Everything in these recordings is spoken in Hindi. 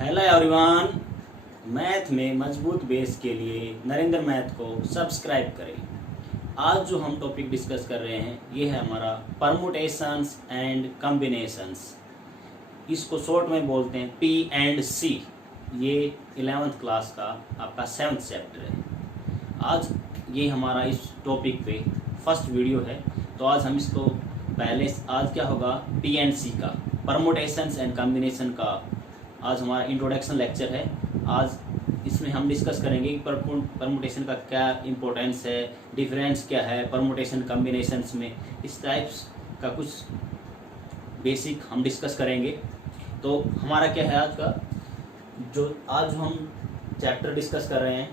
Hello everyone. मैथ में मजबूत बेस के लिए नरेंद्र मैथ को सब्सक्राइब करें। आज जो हम टॉपिक डिस्कस कर रहे हैं ये है हमारा परमुटेशंस एंड कॉम्बिनेशंस। इसको शॉर्ट में बोलते हैं पी एंड सी। ये 11th क्लास का आपका 7th चैप्टर है। आज ये हमारा इस टॉपिक पे फर्स्ट वीडियो है, तो आज हम इसको आज क्या होगा पी एंड सी का, परमुटेशंस एंड कॉम्बिनेशन का आज हमारा इंट्रोडक्शन लेक्चर है। आज इसमें हम डिस्कस करेंगे कि परमुटेशन का क्या इम्पोर्टेंस है, डिफरेंस क्या है परमुटेशन कॉम्बिनेशंस में, इस टाइप्स का कुछ बेसिक हम डिस्कस करेंगे। तो हमारा क्या है आज हम चैप्टर डिस्कस कर रहे हैं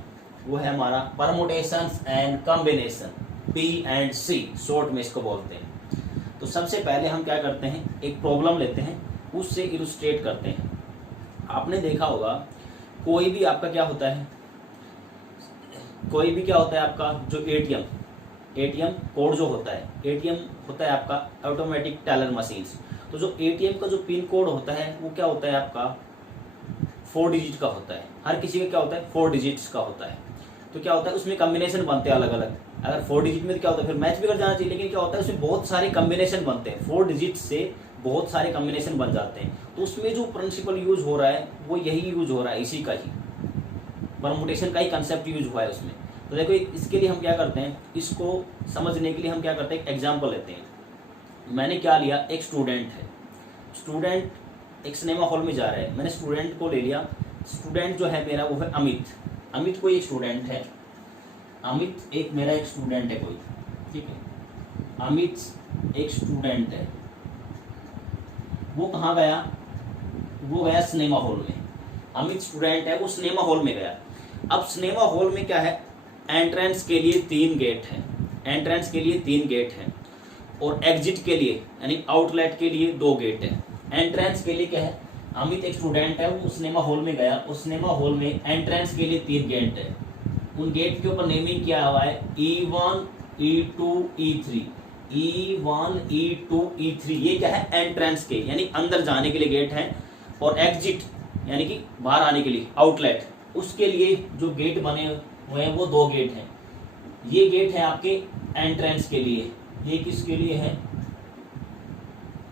वो है हमारा permutations and combination, P and C short में इसको बोलते हैं। तो सबसे पहले हम क्या करते हैं, एक प्रॉब्लम लेते हैं, उससे इलुस्ट्रेट करते हैं। आपने देखा होगा कोई भी आपका क्या होता है आपका जो एटीएम कोड जो होता है, एटीएम होता है आपका ऑटोमेटिक टेलर मशीन्स। तो जो एटीएम का जो पिन कोड होता है वो क्या होता है आपका 4 डिजिट का होता है। हर किसी का क्या होता है 4 डिजिट्स का होता है। तो क्या होता है उसमें कॉम्बिनेशन बनते हैं अलग अलग। अगर 4 डिजिट में तो क्या होता है फिर मैच भी कर जाना चाहिए, लेकिन क्या होता है उसमें बहुत सारे कॉम्बिनेशन बनते हैं। 4 डिजिट से बहुत सारे कॉम्बिनेशन बन जाते हैं। तो उसमें जो प्रिंसिपल यूज हो रहा है वो यही यूज हो रहा है, इसी का ही परमुटेशन का ही कंसेप्ट यूज हुआ है उसमें। तो देखो इसके लिए हम क्या करते हैं, इसको समझने के लिए हम क्या करते हैं, एक एग्जाम्पल लेते हैं। मैंने क्या लिया, एक स्टूडेंट है, एक सिनेमा हॉल में जा रहा है। मैंने स्टूडेंट को ले लिया। स्टूडेंट जो है मेरा वो है अमित कोई एक स्टूडेंट है। अमित एक मेरा एक स्टूडेंट है कोई, ठीक है। अमित एक स्टूडेंट है, वो कहाँ गया, वो गया सिनेमा हॉल में। अमित स्टूडेंट है, वो सिनेमा हॉल में गया। अब सिनेमा हॉल में क्या है, एंट्रेंस के लिए 3 गेट हैं, और एग्जिट के लिए यानी आउटलेट के लिए 2 गेट है। एंट्रेंस के लिए क्या है, अमित एक स्टूडेंट है, वो सिनेमा हॉल में गया। उस सिनेमा हॉल में एंट्रेंस के लिए 3 गेट है। उन गेट के ऊपर नेमिंग किया हुआ है E1 E2 E3। E1 E2 E3 ये क्या है, एंट्रेंस के यानी अंदर जाने के लिए गेट है, और एग्जिट यानी कि बाहर आने के लिए आउटलेट, उसके लिए जो गेट बने हुए हैं वो 2 गेट हैं। ये गेट है आपके एंट्रेंस के लिए, ये किसके लिए है,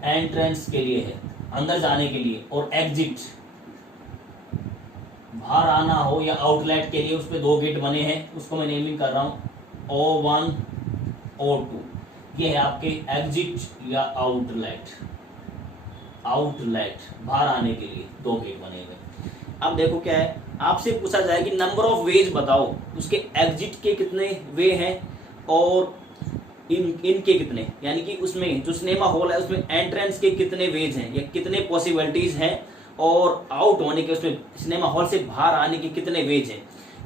एंट्रेंस के लिए है, अंदर जाने के लिए। और एग्जिट बाहर आना हो या आउटलेट के लिए उस पे 2 गेट बने हैं, उसको मैं नेमिंग कर रहा हूं O1 O2। ये है आपके एग्जिट या आउटलेट बाहर आने के लिए 2 गेट बने हुए। अब देखो क्या है, आपसे पूछा जाए कि नंबर ऑफ वेज बताओ, उसके एग्जिट के कितने वे हैं और इनके कितने, यानी कि उसमें जो सिनेमा हॉल है उसमें एंट्रेंस के कितने वेज हैं या कितने पॉसिबिलिटीज हैं, और आउट होने के उसमें सिनेमा हॉल से बाहर आने के कितने वेज हैं।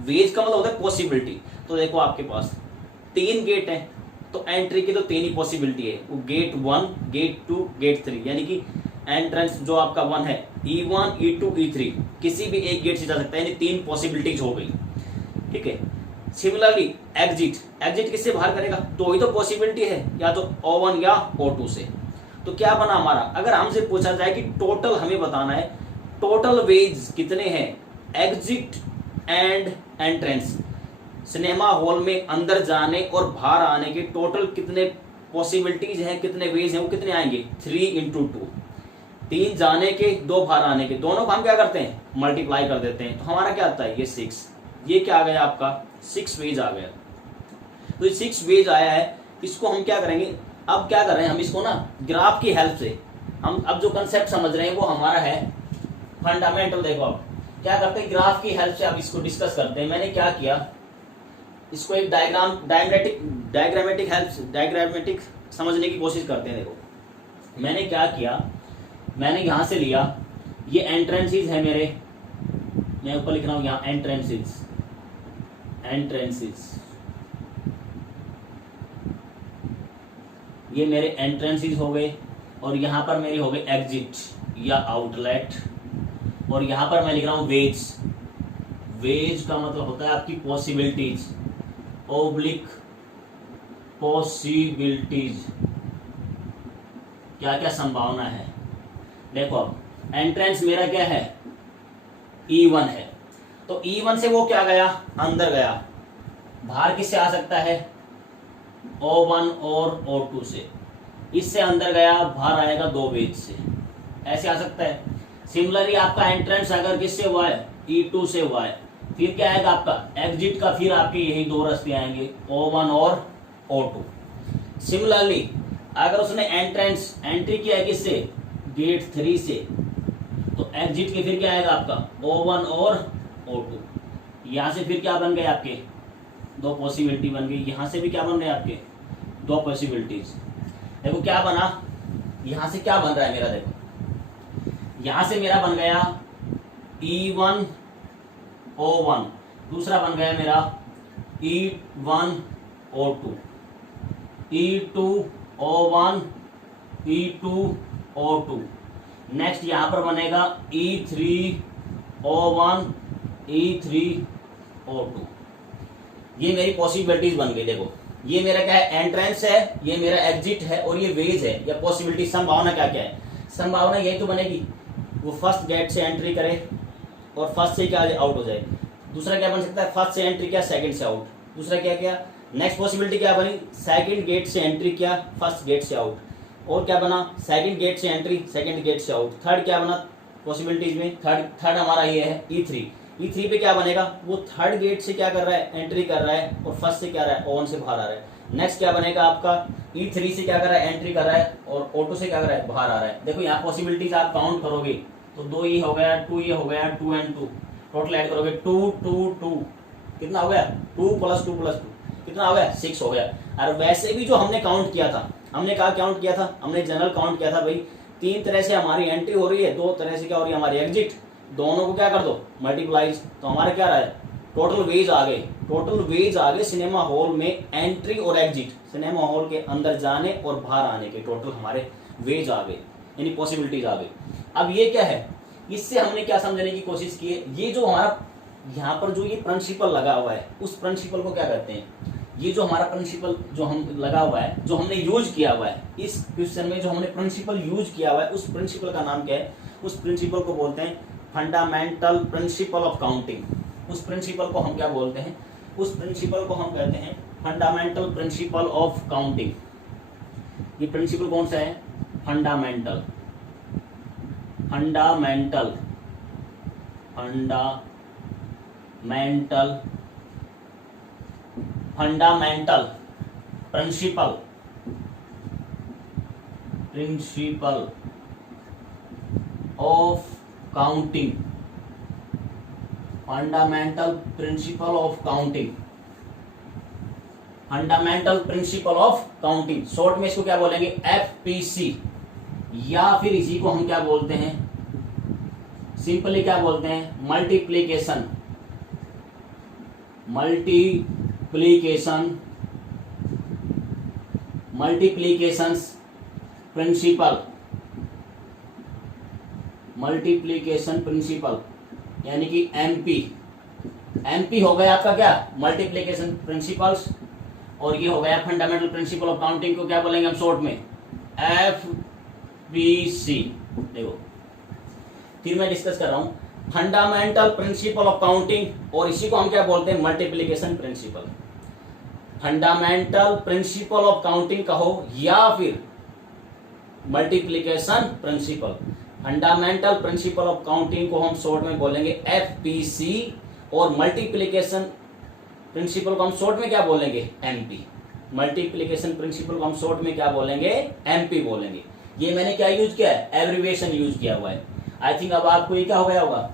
वेज का मतलब होता है पॉसिबिलिटी। तो देखो आपके पास 3 गेट हैं, तो एंट्री की तो 3 ही पॉसिबिलिटी है, वो गेट 1 गेट 2 गेट 3, यानी कि एंट्रेंस जो आपका 1 है E1 E2 E3 किसी भी एक गेट से जा सकता है, यानी 3 पॉसिबिलिटीज हो गई, ठीक है। सिमिलरली एग्जिट किससे बाहर करेगा, 2 ही तो पॉसिबिलिटी है, या तो O1 या O2 से। तो क्या बना हमारा, अगर हमसे पूछा जाए कि टोटल हमें बताना है टोटल वेज कितने हैं, exit and entrance, cinema hall में अंदर जाने और बाहर आने के टोटल कितने पॉसिबिलिटीज हैं, कितने वेज हैं, वो कितने आएंगे 3 × 2, 3 जाने के 2 बाहर आने के, दोनों को हम क्या करते हैं मल्टीप्लाई कर देते हैं। तो हमारा क्या आता है, ये 6, ये क्या आ गया आपका 6 वेज आ गया। तो ये 6 वेज आया है, इसको हम क्या करेंगे, अब क्या कर रहे हैं हम इसको ना ग्राफ की हेल्प से, हम अब जो कंसेप्ट समझ रहे हैं वो हमारा है फंडामेंटल। देखो अब क्या करते हैं, ग्राफ की हेल्प से अब इसको डिस्कस करते हैं। मैंने क्या किया, इसको एक डायग्रामेटिक समझने की कोशिश करते हैं। देखो मैंने क्या किया, मैंने यहां से लिया, ये एंट्रेंसेस है मेरे, मैं ऊपर लिख रहा हूं यहां एंट्रेंसेस, ये मेरे एंट्रेंसेस हो गए, और यहां पर मेरे हो गए एग्जिट या आउटलेट, और यहां पर मैं लिख रहा हूं वेज का मतलब होता है आपकी पॉसिबिलिटीज, ओब्लिक पॉसिबिलिटीज, क्या क्या संभावना है। देखो अब एंट्रेंस मेरा क्या है E1 है, तो E1 से वो क्या गया, अंदर गया, बाहर किससे आ सकता है, O1 और O2 से, इससे अंदर गया, बाहर आएगा 2 वेज से, ऐसे आ सकता है। सिमिलरली आपका एंट्रेंस अगर किससे हुआ है, E2 से हुआ है, फिर क्या आएगा आपका एग्जिट का, फिर आपके यही 2 रास्ते आएंगे, O1 और O2। सिमिलरली अगर उसने एंट्री किया है किससे, गेट 3 से, तो एग्जिट के फिर क्या आएगा आपका O1 और O2। यहां से फिर क्या बन गए आपके 2 पॉसिबिलिटी बन गई, यहां से भी क्या बन रहे आपके 2 पॉसिबिलिटीज। देखो क्या बना, यहां से क्या बन रहा है मेरा, देखो यहां से मेरा बन गया E1 O1, दूसरा बन गया मेरा E1 O2, E2 O1 E2 O2। Next यहां पर बनेगा E3 O1 E3 O2। ये मेरी पॉसिबिलिटीज बन गई। देखो ये मेरा क्या है, एंट्रेंस है, ये मेरा एग्जिट है, और ये वेज है, या पॉसिबिलिटी संभावना क्या क्या है, संभावना यही तो बनेगी वो फर्स्ट गेट से एंट्री करे और फर्स्ट से क्या आउट हो जाए। दूसरा क्या बन सकता है, फर्स्ट से एंट्री किया सेकंड से आउट। दूसरा क्या किया, नेक्स्ट पॉसिबिलिटी क्या बनी, सेकंड गेट से एंट्री किया फर्स्ट गेट से आउट। और क्या बना, सेकंड गेट से एंट्री सेकंड गेट से आउट। थर्ड क्या बना पॉसिबिलिटीज में, थर्ड हमारा ये है E3। E3 पे क्या बनेगा, वो थर्ड गेट से क्या कर रहा है, एंट्री कर रहा है, और फर्स्ट से क्या रहा है, O1 से बाहर आ रहा है। नेक्स्ट क्या बनेगा आपका, E3 से क्या कर रहा है, एंट्री कर रहा है, और O2 से क्या कर रहा है, बाहर आ रहा है। देखो यहाँ पॉसिबिलिटीज आप काउंट करोगे तो 2 ये हो गया, 2 ये हो गया, 2 and 2 टोटल ऐड करोगे 2 2 2, कितना हो गया 2 + 2 + 2 कितना हो गया 6 हो गया। और वैसे भी जो हमने काउंट किया था, हमने कहा काउंट किया था, हमने जनरल काउंट किया था भाई, 3 तरह से हमारी एंट्री हो रही है, 2 तरह से क्या हो रही है हमारी एग्जिट, दोनों को क्या कर दो मल्टीप्लाइज, तो हमारा क्या रहा है टोटल वेज आ गए। टोटल वेज आ गए सिनेमा हॉल में एंट्री और एग्जिट, सिनेमा हॉल के अंदर जाने और बाहर आने के टोटल हमारे वेज आ गए, यानी पॉसिबिलिटीज आ गई। अब ये क्या है, इससे हमने क्या समझने की कोशिश की है, ये जो हमारा यहाँ पर जो ये प्रिंसिपल लगा हुआ है, उस प्रिंसिपल को क्या कहते हैं, ये जो हमारा प्रिंसिपल जो हम लगा हुआ है, जो हमने यूज किया हुआ है इस क्वेश्चन में, जो हमने प्रिंसिपल यूज किया हुआ है, उस प्रिंसिपल का नाम क्या है, उस प्रिंसिपल को बोलते हैं फंडामेंटल प्रिंसिपल ऑफ काउंटिंग। उस प्रिंसिपल को हम क्या बोलते हैं, उस प्रिंसिपल को हम कहते हैं फंडामेंटल प्रिंसिपल ऑफ काउंटिंग। ये प्रिंसिपल कौन सा है, fundamental fundamental fundamental fundamental principle principle of counting, fundamental principle of counting, fundamental principle of counting, short में इसको क्या बोलेंगे FPC, या फिर इसी को हम क्या बोलते हैं, सिंपली क्या बोलते हैं multiplication multiplications principle, multiplication principle, यानी कि MP हो गया आपका क्या मल्टीप्लीकेशन प्रिंसिपल्स, और ये हो गया फंडामेंटल प्रिंसिपल ऑफ काउंटिंग को क्या बोलेंगे हम शॉर्ट में FPC। देखो फिर मैं डिस्कस कर रहा हूं, फंडामेंटल प्रिंसिपल ऑफ काउंटिंग, और इसी को हम क्या बोलते हैं multiplication principal. Fundamental principle of counting कहो या फिर multiplication principal. Fundamental principle of counting को हम शॉर्ट में बोलेंगे FPC, और मल्टीप्लीकेशन प्रिंसिपल को हम शॉर्ट में क्या बोलेंगे MP। मल्टीप्लीकेशन प्रिंसिपल को हम शॉर्ट में क्या बोलेंगे MP बोलेंगे। ये मैंने क्या यूज किया है, एब्रिविएशन यूज किया हुआ है। आई थिंक अब आपको ये क्या हो गया होगा,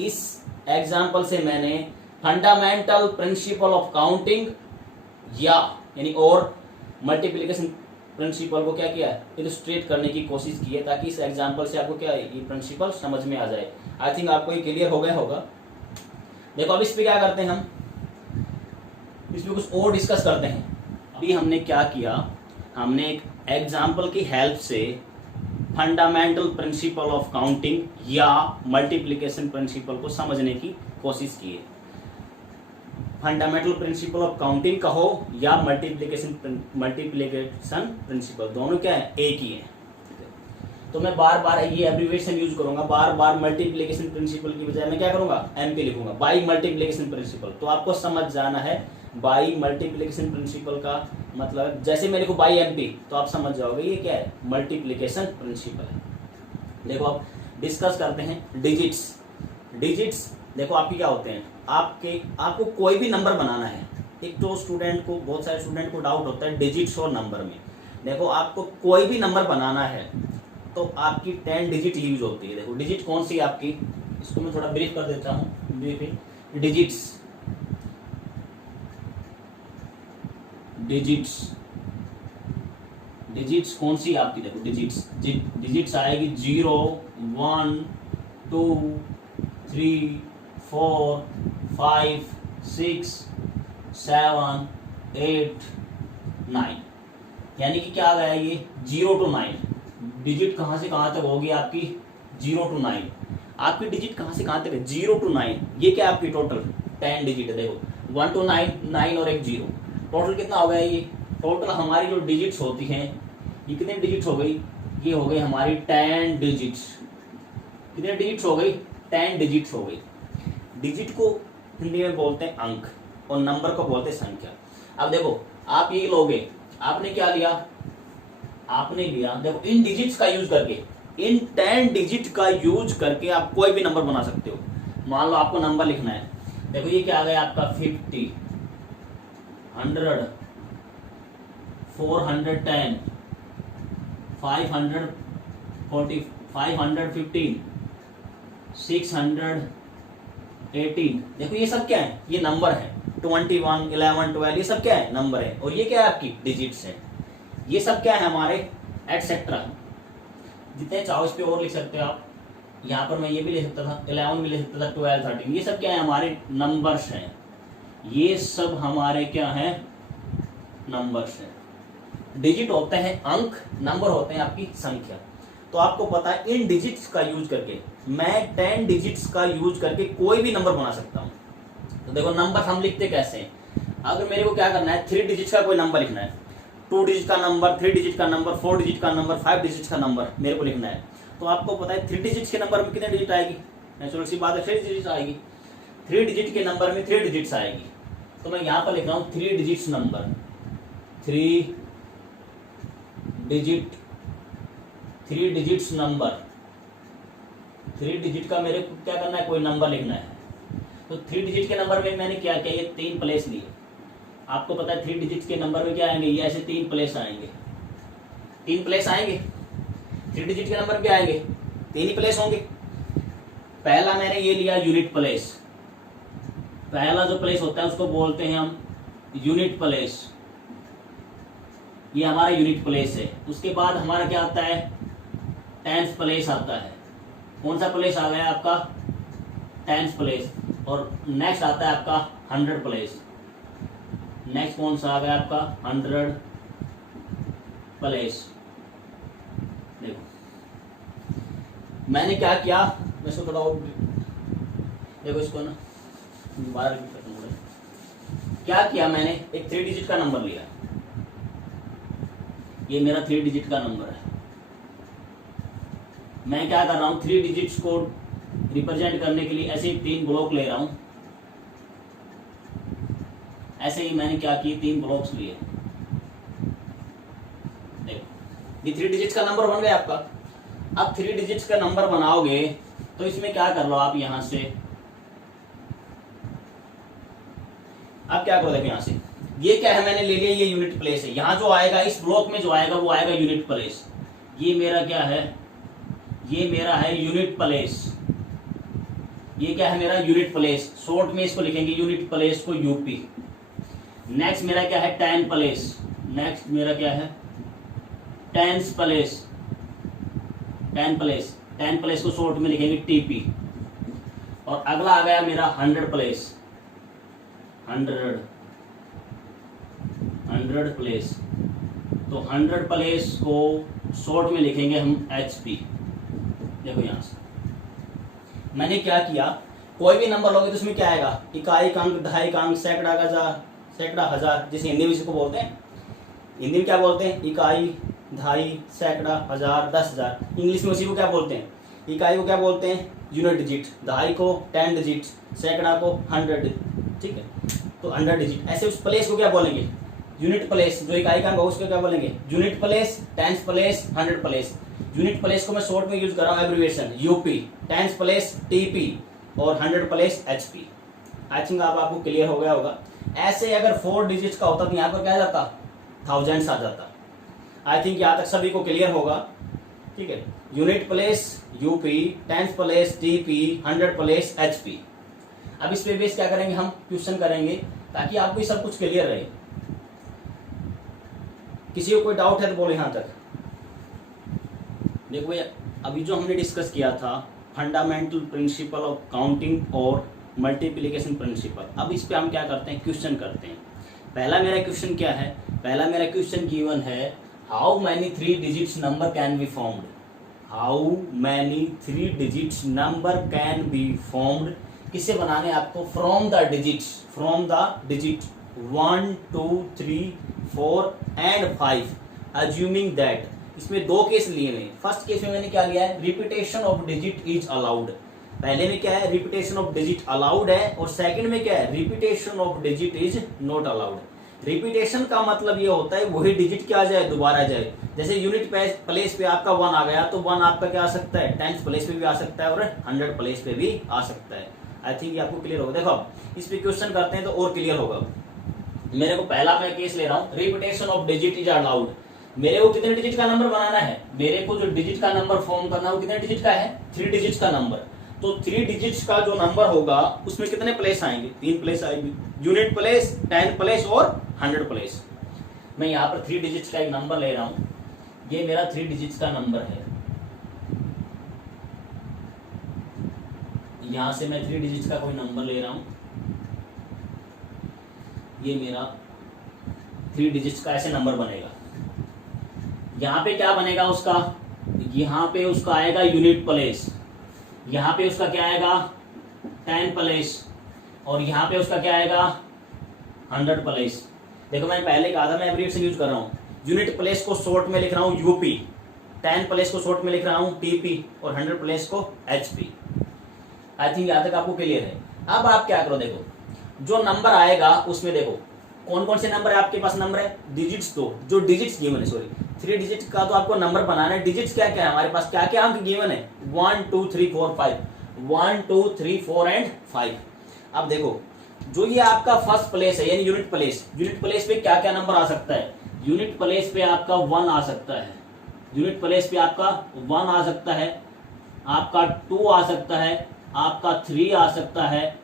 इस एग्जाम्पल से मैंने फंडामेंटल प्रिंसिपल ऑफ काउंटिंग यानी और मल्टीप्लीकेशन प्रिंसिपल को क्या किया है, इलस्ट्रेट करने की कोशिश की है, ताकि इस एग्जाम्पल से आपको क्या है ये प्रिंसिपल समझ में आ जाए। आई थिंक आपको ये क्लियर हो गया होगा। देखो अब इस पे क्या करते हैं हम, इसमें कुछ और डिस्कस करते हैं। अभी हमने क्या किया, हमने एक एग्जाम्पल की हेल्प से फंडामेंटल प्रिंसिपल ऑफ काउंटिंग या मल्टीप्लीकेशन प्रिंसिपल को समझने की कोशिश की है। फंडामेंटल प्रिंसिपल ऑफ काउंटिंग कहो या मल्टीप्लीकेशन प्रिंसिपल, दोनों क्या है एक ही है। तो मैं बार बार ये एब्रिविएशन यूज करूंगा, बार बार मल्टीप्लिकेशन प्रिंसिपल की बजाय मैं क्या करूंगा, एमपी लिखूंगा, बाई मल्टीप्लिकेशन प्रिंसिपल। तो आपको समझ जाना है बाई मल्टीप्लिकेशन प्रिंसिपल का मतलब, जैसे मैं लिखूं बाई एमपी तो आप समझ जाओगे ये क्या है, मल्टीप्लिकेशन प्रिंसिपल है। देखो अब डिस्कस करते हैं डिजिट्स। डिजिट्स देखो आपकी क्या होते हैं, आपको कोई भी नंबर बनाना है। एक तो स्टूडेंट को, बहुत सारे स्टूडेंट को डाउट होता है डिजिट्स और नंबर में। देखो आपको कोई भी नंबर बनाना है तो आपकी 10 डिजिट यूज होती है। देखो डिजिट कौन सी है आपकी, इसको मैं थोड़ा ब्रीफ कर देता हूँ। डिजिट्स डिजिट्स कौन सी आपकी, देखो डिजिट्स आएगी 0 1 2 3 4 5 6 7 8 9, यानी कि क्या आ गया ये 0 to 9। डिजिट कहां से कहां तक होगी आपकी, 0 to 9। आपकी डिजिट कहां से कहां तक है, 0 to 9। ये क्या आपकी टोटल 10 डिजिट है। देखो 1 to 9, 9 और एक 0, टोटल कितना हो गया ये। टोटल हमारी जो डिजिट्स होती हैं ये कितनी डिजिट्स हो गई, ये हो गई हमारी 10 डिजिट्स। कितने डिजिट्स हो गई, 10 डिजिट्स हो गई। डिजिट को हिंदी में बोलते हैं अंक और नंबर को बोलते हैं संख्या। अब देखो आप ये लोगे, आपने क्या लिया, आपने लिया देखो इन डिजिट्स का यूज करके, इन 10 डिजिट का यूज करके आप कोई भी नंबर बना सकते हो। मान लो आपको नंबर लिखना है, देखो ये क्या आ गया आपका 50 100 410 540 515 618। देखो ये सब क्या है, ये नंबर है। 21 11 12 ये सब क्या है, नंबर है। और ये क्या है आपकी डिजिट्स है। ये सब क्या है हमारे एटसेट्रा, जितने चाहो इस पे और लिख सकते हो आप। यहाँ पर मैं ये भी ले सकता था, 11 भी ले सकता था, 12 13, ये सब क्या है हमारे नंबर्स हैं। ये सब हमारे क्या है, नंबर्स हैं। डिजिट होते हैं अंक, नंबर होते हैं आपकी संख्या। तो आपको पता है इन डिजिट्स का यूज करके मैं 10 डिजिट्स का यूज करके कोई भी नंबर बना सकता हूं। तो देखो नंबर हम लिखते कैसे हैं, अगर मेरे को क्या करना है 3 डिजिट्स का कोई नंबर लिखना है, 2 डिजिट का नंबर, 3 डिजिट का नंबर, 4 डिजिट का नंबर, 5 डिजिट का नंबर मेरे को लिखना है, तो आपको पता है 3 डिजिट्स के नंबर में कितने डिजिट आएगी, नेचुरल सी बात है 3 डिजिट आएगी। 3 डिजिट के नंबर में 3 डिजिट्स आएगी। तो मैं यहाँ पर लिख रहा हूँ 3 digits number, 3 digits number. 3 digit का मेरे को क्या करना है, कोई नंबर लिखना है। तो 3 डिजिट के नंबर में मैंने क्या किया, ये 3 प्लेस लिए। आपको पता है 3 डिजिट के नंबर में क्या आएंगे, ये ऐसे 3 प्लेस आएंगे, 3 प्लेस आएंगे। 3 डिजिट के नंबर भी आएंगे, 3 ही प्लेस होंगे। पहला मैंने ये लिया यूनिट प्लेस। पहला जो प्लेस होता है उसको बोलते हैं हम यूनिट प्लेस, ये हमारा यूनिट प्लेस है। उसके बाद हमारा क्या आता है, टेंथ प्लेस आता है। कौन सा प्लेस आ गया आपका, टेंथ प्लेस। और नेक्स्ट आता है आपका 100 प्लेस। नेक्स्ट कौन सा आ गया आपका 100 प्लेस। देखो मैंने क्या किया, मैं इसको थोड़ा और देखो, इसको ना दोबारा क्या किया, मैंने एक 3 डिजिट का नंबर लिया, ये मेरा 3 डिजिट का नंबर है। मैं क्या कर रहा हूं, 3 डिजिट्स को रिप्रेजेंट करने के लिए ऐसे ही 3 ब्लॉक ले रहा हूं। ऐसे ही मैंने क्या किए, 3 ब्लॉक्स लिए। देखो ये 3 डिजिट्स का नंबर बन गया आपका। अब 3 डिजिट्स का नंबर बनाओगे तो इसमें क्या कर लो आप, यहां से अब क्या करो, देखो यहां से ये क्या है, मैंने ले लिया, ये यूनिट प्लेस है। यहां जो आएगा इस ब्लॉक में जो आएगा वो आएगा यूनिट प्लेस। ये मेरा क्या है, ये मेरा है यूनिट प्लेस। ये क्या है मेरा यूनिट प्लेस, शॉर्ट में इसको लिखेंगे यूनिट प्लेस को यूपी। नेक्स्ट मेरा क्या है 10 प्लेस। नेक्स्ट मेरा क्या है 10 प्लेस। 10 प्लेस, 10 प्लेस को शॉर्ट में लिखेंगे टीपी। और अगला आ गया मेरा 100 प्लेस। 100 प्लेस, तो 100 प्लेस को शॉर्ट में लिखेंगे हम एचपी। देखो यहां से मैंने क्या किया, कोई भी नंबर लोगे तो उसमें क्या आएगा, इकाई अंक, दहाई अंक, सैकड़ा, गजा, सैकड़ा, हजार, जिसे हिंदी में इसको बोलते हैं। हिंदी में क्या बोलते हैं, इकाई, ढाई, सैकड़ा, हजार, 10,000। इंग्लिश में उसी को क्या बोलते हैं, इकाई को क्या बोलते हैं, यूनिट डिजिट। ढाई को 10 डिजिट, सैकड़ा को 100, ठीक है, तो 100 डिजिट। ऐसे उस प्लेस को क्या बोलेंगे, यूनिट प्लेस। जो इकाई का अंक होगा उसको क्या बोलेंगे, unit place, tens place, 100 place. Unit place को मैं शॉर्ट में यूज कर रहा हूँ, abbreviation UP, tens place TP और 100 प्लेस एचपी। आई थिंक अब आपको क्लियर हो गया होगा। ऐसे अगर 4 डिजिट का होता तो यहाँ पर क्या जाता, थाउजेंड्स आ जाता। आई थिंक यहाँ तक सभी को क्लियर होगा, ठीक है। Unit place UP, tens place TP, 100 place HP. अब इस पे बेस क्या करेंगे, हम क्वेश्चन करेंगे ताकि आपको ये सब कुछ क्लियर रहे। किसी को कोई डाउट है तो बोले। यहाँ तक देखो भैया, अभी जो हमने डिस्कस किया था फंडामेंटल प्रिंसिपल ऑफ काउंटिंग और मल्टीप्लिकेशन प्रिंसिपल, अब इस पे हम क्या करते हैं, क्वेश्चन करते हैं। पहला मेरा क्वेश्चन क्या है, पहला मेरा क्वेश्चन गिवन है, how many 3 digits number can be formed, how many 3 digits number can be formed. किससे बनाने आपको, from the digits, from the digit 1 2 3 4 and 5, assuming that. इसमें 2 केस लिए हुए। फर्स्ट केस में मैंने क्या लिया है, repetition of digit is allowed. पहले में क्या है, रिपीटेशन ऑफ डिजिट अलाउड है, और सेकंड में क्या है, repetition of digit is not allowed. Repetition का मतलब ये होता है वही डिजिट क्या आ जाए, दोबारा जाए। जैसे यूनिट प्लेस पे आपका 1 आ गया तो 1 आपका क्या आ सकता है, टेंस प्लेस पे भी आ सकता है और 100 प्लेस पे भी आ सकता है। आई थिंक ये आपको क्लियर होगा। देखो इस पे क्वेश्चन करते हैं तो और क्लियर होगा। मेरे को पहला मैं केस ले रहा हूँ, repetition of digit is allowed. मेरे को कितने डिजिट का नंबर बनाना है, मेरे को जो डिजिट का नंबर फॉर्म करना है वो कितने डिजिट का है, 3 डिजिट का नंबर। तो 3 डिजिट्स का जो नंबर होगा उसमें कितने प्लेस आएंगे, 3 प्लेस आएंगे, यूनिट प्लेस, 10 प्लेस और 100 प्लेस। मैं यहाँ पर 3 डिजिट्स का एक नंबर ले रहा हूँ, ये मेरा 3 डिजिट्स का नंबर है। यहां से मैं 3 डिजिट्स का कोई नंबर ले रहा हूं, ये मेरा 3 डिजिट्स का ऐसे नंबर बनेगा। यहाँ पे क्या बनेगा उसका, यहाँ पे उसका आएगा यूनिट प्लेस, यहाँ पे उसका क्या आएगा 10 प्लेस, और यहाँ पे उसका क्या आएगा 100 प्लेस। देखो मैंने पहले कहा था मैं एब्रिविएशन यूज कर रहा हूँ। यूनिट प्लेस को शॉर्ट में लिख रहा हूँ यूपी, 10 प्लेस को शॉर्ट में लिख रहा हूँ टीपी और 100 प्लेस को एचपी। आई थिंक यहाँ तक आपको क्लियर है। अब आप क्या करो, देखो जो नंबर आएगा उसमें देखो कौन कौन से नंबर है आपके पास, नंबर है डिजिट्स, तो जो डिजिट्स गिवन है, सॉरी 3 डिजिट का तो आपको नंबर बनाना है। डिजिट्स क्या क्या है हमारे पास, क्या क्या अंक गिवन है, 1 2 3 4 5, 1 2 3 4 एंड 5। अब देखो जो ये आपका फर्स्ट प्लेस है यानी यूनिट प्लेस, यूनिट प्लेस पे क्या क्या नंबर आ सकता है, यूनिट प्लेस पे आपका 1 आ सकता है, यूनिट प्लेस पे आपका 1 आ सकता है, आपका 2 आ सकता है, आपका 3 आ सकता है,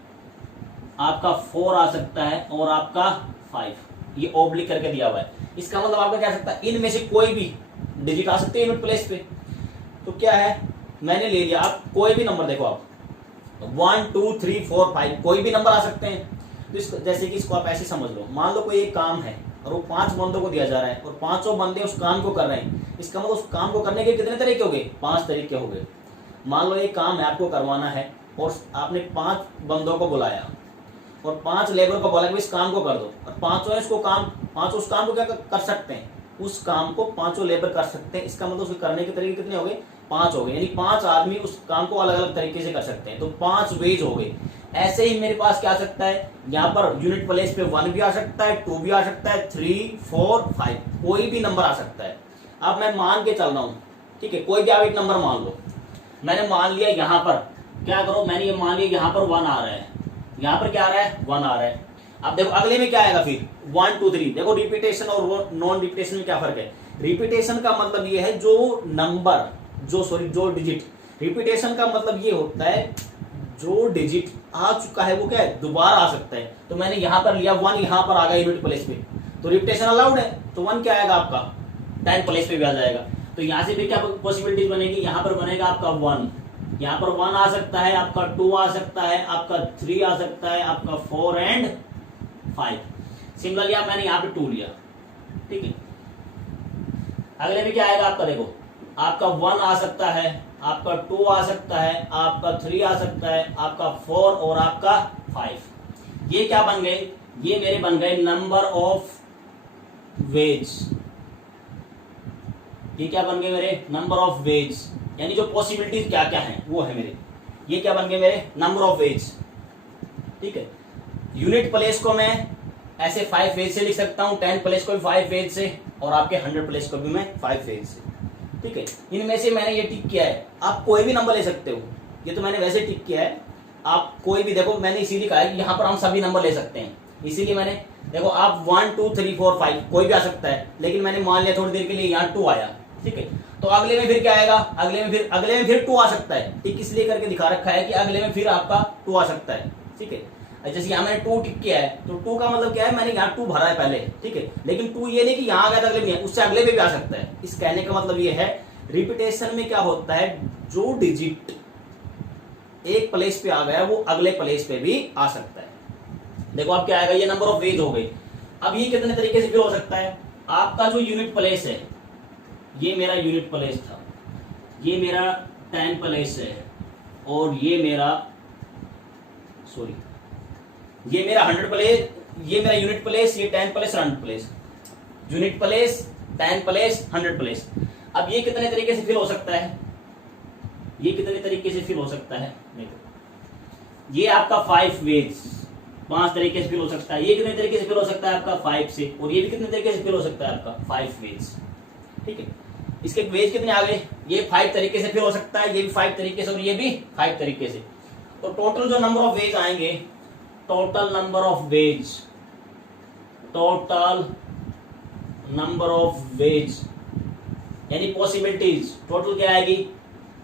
आपका 4 आ सकता है और आपका 5। ये ओब्लिक करके दिया हुआ है। इसका मतलब आपका क्या आ सकता है, इनमें से कोई भी डिजिट आ सकते हैं यूनिट प्लेस पे। तो क्या है, मैंने ले लिया, आप कोई भी नंबर देखो, आप 1 2 3 4 5 कोई भी नंबर आ सकते हैं। तो इसको जैसे कि इसको आप ऐसे समझ लो, मान लो कोई एक काम है और वो 5 बंदों को दिया जा रहा है और 5 बंदे उस काम को कर रहे हैं। इसका मतलब उस काम को करने के कितने तरीके हो गए, 5 तरीके हो गए। मान लो एक काम है आपको करवाना है और आपने 5 बंदों को बुलाया और 5 लेबर को बोला कि इस काम को कर दो, और 5 इसको काम, 5 उस काम को क्या कर सकते हैं, उस काम को 5 लेबर कर सकते हैं। इसका मतलब उसके करने के तरीके कितने हो गए, 5 हो गए, यानी 5 आदमी उस काम को अलग अलग तरीके से कर सकते हैं। तो 5 वेज हो गए। ऐसे ही मेरे पास क्या आ सकता है, यहाँ पर यूनिट प्लेस पे 1 भी आ सकता है, 2 भी आ सकता है, 3 4 5 कोई भी नंबर आ सकता है। अब मैं मान के चल रहा हूँ, ठीक है, कोई भी आप एक नंबर मान लो। मैंने मान लिया यहाँ पर, क्या करो, मैंने ये मान लिया यहाँ पर 1 आ रहा है, यहाँ पर क्या आ रहा है 1 आ रहा है। अब देखो अगले में क्या आएगा फिर 1 2 3। देखो रिपीटेशन और नॉन रिपीटेशन में क्या फर्क है। रिपीटेशन का मतलब ये है जो नंबर, जो डिजिट, रिपीटेशन का मतलब ये होता है जो डिजिट आ चुका है वो क्या है, दोबारा आ सकता है। तो मैंने यहाँ पर लिया 1, यहाँ पर आ गया यूनिट प्लेस पे, तो रिपीटेशन अलाउड है, तो 1 क्या आएगा आपका 10 प्लेस पे भी आ जाएगा। तो यहाँ से भी क्या पॉसिबिलिटीज बनेगी, यहाँ पर बनेगा आपका 1, यहाँ पर 1 आ सकता है, आपका 2 आ सकता है, आपका 3 आ सकता है, आपका 4 एंड 5। सिंगल लिया मैंने, यहाँ पे 2 लिया, ठीक है। अगले में क्या आएगा आपका, देखो आपका 1 आ सकता है, आपका 2 आ सकता है, आपका 3 आ सकता है, आपका 4 और आपका 5। ये क्या बन गए, ये मेरे बन गए नंबर ऑफ वेज, ये क्या बन गए मेरे नंबर ऑफ वेज, यानी जो पॉसिबिलिटीज क्या क्या हैं वो है मेरे, ये क्या बन गए मेरे नंबर ऑफ वेज। ठीक है, यूनिट प्लेस को मैं ऐसे 5 वेज से लिख सकता हूँ, 10 प्लेस को भी 5 वेज से, और आपके 100 प्लेस को भी मैं 5 वेज से। ठीक है, इनमें से मैंने ये टिक किया है, आप कोई भी नंबर ले सकते हो, ये तो मैंने वैसे टिक किया है, आप कोई भी देखो, मैंने इसीलिए कहा है कि यहाँ पर हम सभी नंबर ले सकते हैं, इसीलिए मैंने देखो आप 1 2 3 4 5 कोई भी आ सकता है, लेकिन मैंने मान लिया थोड़ी देर के लिए यहाँ 2 आया। ठीक है, तो अगले में फिर क्या आएगा, अगले में फिर 2 आ सकता है। ठीक, इसलिए करके दिखा रखा है कि अगले में फिर आपका 2 आ सकता है। ठीक है, जैसे यहाँ मैंने 2 टिक किया है, तो 2 का मतलब क्या है, मैंने यहाँ 2 भरा है पहले। ठीक है, लेकिन 2 ये नहीं कि यहाँ आ गया था अगले में, उससे अगले में भी आ सकता है। इस कहने का मतलब ये है, रिपीटेशन में क्या होता है, जो डिजिट एक प्लेस पे आ गया वो अगले प्लेस पे भी आ सकता है। देखो अब क्या आएगा, ये नंबर ऑफ वेज हो गई। अब ये कितने तरीके से फिल हो सकता है, आपका जो यूनिट प्लेस है, ये मेरा यूनिट प्लेस था, ये मेरा 10 प्लेस है, और ये मेरा ये मेरा 100 प्लेस, ये मेरा यूनिट प्लेस, ये 10 place 100 place, unit place 10 place 100 place. अब ये कितने तरीके से फिल हो सकता है, ये कितने तरीके से फिल हो सकता है, देखो ये आपका 5 वेज, 5 तरीके से फिल हो सकता है। ये कितने तरीके से फिल हो सकता है आपका 5 से, और ये भी कितने तरीके से फिल हो सकता है आपका 5 वेज। ठीक है, इसके वेज कितने आ गए, ये 5 तरीके से फिल हो सकता है, ये भी 5 तरीके से, और ये भी 5 तरीके से। तो टोटल जो नंबर ऑफ वेज आएंगे, total number of ways, total number of ways यानी पॉसिबिलिटीज, टोटल क्या आएगी,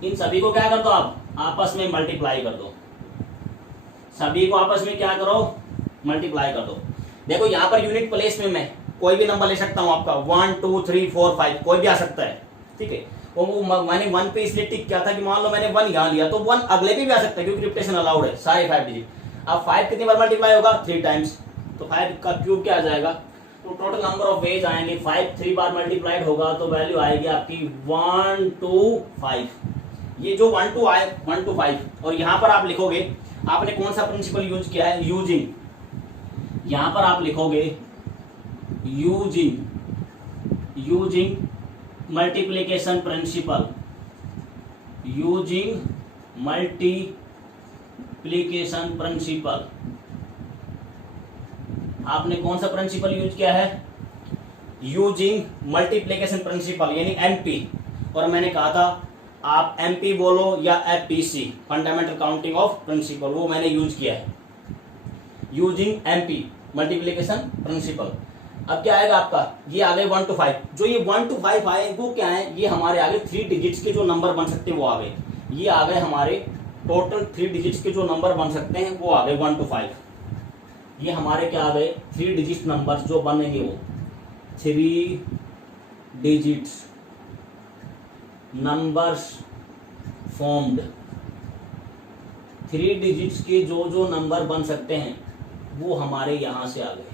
इन सभी को क्या कर दो, आप आपस में मल्टीप्लाई कर दो, सभी को आपस में क्या करो, मल्टीप्लाई कर दो। देखो यहाँ पर यूनिट प्लेस में मैं कोई भी नंबर ले सकता हूँ, आपका 1 2 3 4 5 कोई भी आ सकता है। ठीक है, वो मैंने 1 पे इसलिए टिक किया था कि मान लो मैंने 1 यहाँ लिया, तो 1 अगले पे भी आ सकता है, क्योंकि रिपीटेशन अलाउड है, सारे 5 डिजिट। अब 5 कितनी बार मल्टीप्लाई होगा, 3 टाइम्स, तो 5 का क्यूब क्या आ जाएगा, तो टोटल नंबर ऑफ वेज आएंगे 5, 3 बार मल्टीप्लाइड होगा तो वैल्यू आएगी आपकी 1 2 5। ये जो 1 2 आए 1 2 5, और यहाँ पर आप लिखोगे, आपने कौन सा प्रिंसिपल यूज किया है, यूजिंग, यहाँ पर आप लिखोगे using multiplication principle, using multiplication principle. आपने कौन सा प्रिंसिपल यूज किया है, यूजिंग मल्टीप्लिकेशन प्रिंसिपल यानी एमपी, और मैंने कहा था आप एमपी बोलो या FPC, fundamental counting of principle, वो मैंने यूज किया है, यूजिंग एमपी मल्टीप्लिकेशन प्रिंसिपल। अब क्या आएगा आपका, ये आ गए 1 to 5, जो ये 1 to 5 आए वो क्या है, ये हमारे आगे 3 डिजिट्स के जो नंबर बन सकते हैं वो आ गए, ये आ गए हमारे टोटल 3 डिजिट्स के जो नंबर बन सकते हैं वो आ गए 1 to 5। ये हमारे क्या आ गए 3 डिजिट नंबर जो बनेंगे वो 3 डिजिट्स नंबर्स फॉर्म्ड, 3 डिजिट्स के जो नंबर बन सकते हैं वो हमारे यहां से आ गए।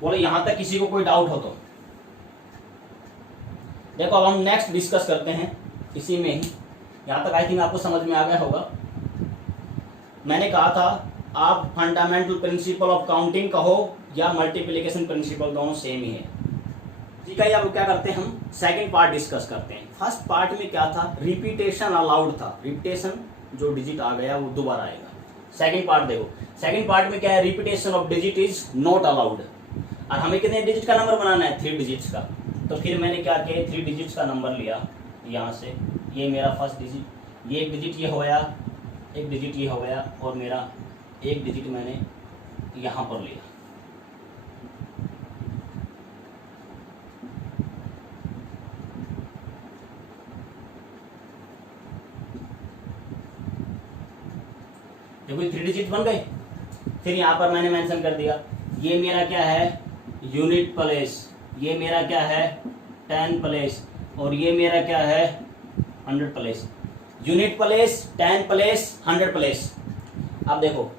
बोले यहां तक किसी को कोई डाउट हो तो देखो, अब हम नेक्स्ट डिस्कस करते हैं इसी में ही। यहां तक आई थिंक आपको समझ में आ गया होगा। मैंने कहा था आप फंडामेंटल प्रिंसिपल ऑफ काउंटिंग कहो या मल्टीप्लिकेशन प्रिंसिपल, दोनों सेम ही है। ठीक है, अब क्या करते हैं, हम सेकंड पार्ट डिस्कस करते हैं। फर्स्ट पार्ट में क्या था, रिपीटेशन अलाउड था, रिपीटेशन जो डिजिट आ गया वो दोबारा आएगा। सेकंड पार्ट देखो, सेकंड पार्ट में क्या है, repetition of digit is not allowed, और हमें कितने डिजिट का नंबर बनाना है, 3 डिजिट्स का। तो फिर मैंने क्या किया, 3 डिजिट्स का नंबर लिया यहाँ से, ये मेरा फर्स्ट डिजिट, ये एक डिजिट ये हो गया, एक डिजिट ये हो गया, और मेरा एक डिजिट मैंने यहाँ पर लिया। देखो 3 डिजिट बन गए। फिर यहाँ पर मैंने मेंशन कर दिया, ये मेरा क्या है, यूनिट प्लेस, ये मेरा क्या है 10 प्लेस, और ये मेरा क्या है 100 place. Unit place, 10 place, 100 place. अब देखो,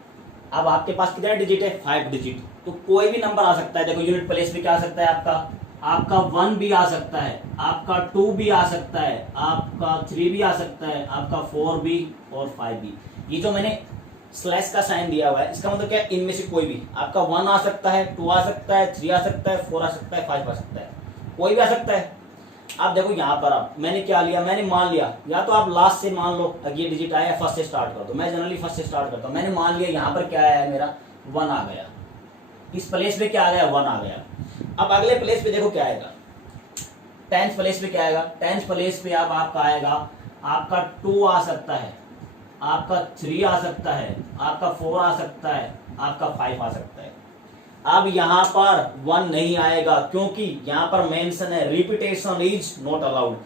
अब आपके पास कितने डिजिट है, 5 डिजिट, तो कोई भी नंबर आ सकता है। देखो यूनिट प्लेस में क्या आ सकता है, आपका 1 भी आ सकता है, आपका 2 भी आ सकता है, आपका 3 भी आ सकता है, आपका 4 भी और 5 भी। ये जो मैंने स्लैश का साइन दिया हुआ है, इसका मतलब क्या है, इनमें से कोई भी, आपका 1 आ सकता है, 2 आ सकता है, 3 आ सकता है, 4 आ सकता है, 5 आ सकता है, कोई भी आ सकता है। अब देखो यहाँ पर आप मैंने क्या लिया, मैंने मान लिया, या तो आप लास्ट से मान लो अगर ये डिजिट आया फर्स्ट से स्टार्ट कर दो, मैं जनरली फर्स्ट से स्टार्ट करता हूँ। मैंने मान लिया यहाँ पर क्या आया मेरा 1 आ गया, इस प्लेस पे क्या आ गया 1 आ गया। अब अगले प्लेस पे देखो क्या आएगा, 10th प्लेस पे क्या आएगा, 10th प्लेस पे अब आपका आएगा आपका 2 आ सकता है, आपका 3 आ सकता है, आपका 4 आ सकता है, आपका 5 आ सकता है। अब यहाँ पर 1 नहीं आएगा क्योंकि यहाँ पर मेंशन है रिपीटेशन इज नॉट अलाउड,